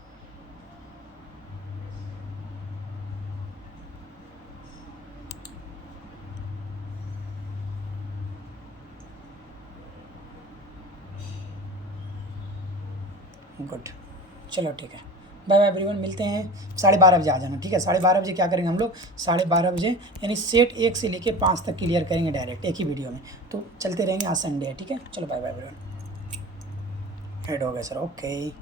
गुड, चलो ठीक है, बाय बाय एवरीवन, मिलते हैं 12:30 बजे आ जाना, ठीक है। 12:30 बजे क्या करेंगे हम लोग, 12:30 बजे यानी सेट 1 से लेके 5 तक क्लियर करेंगे डायरेक्ट एक ही वीडियो में। तो चलते रहेंगे, आज संडे है, ठीक है। चलो बाय बाय एवरीवन, ऐड हो गए सर, ओके।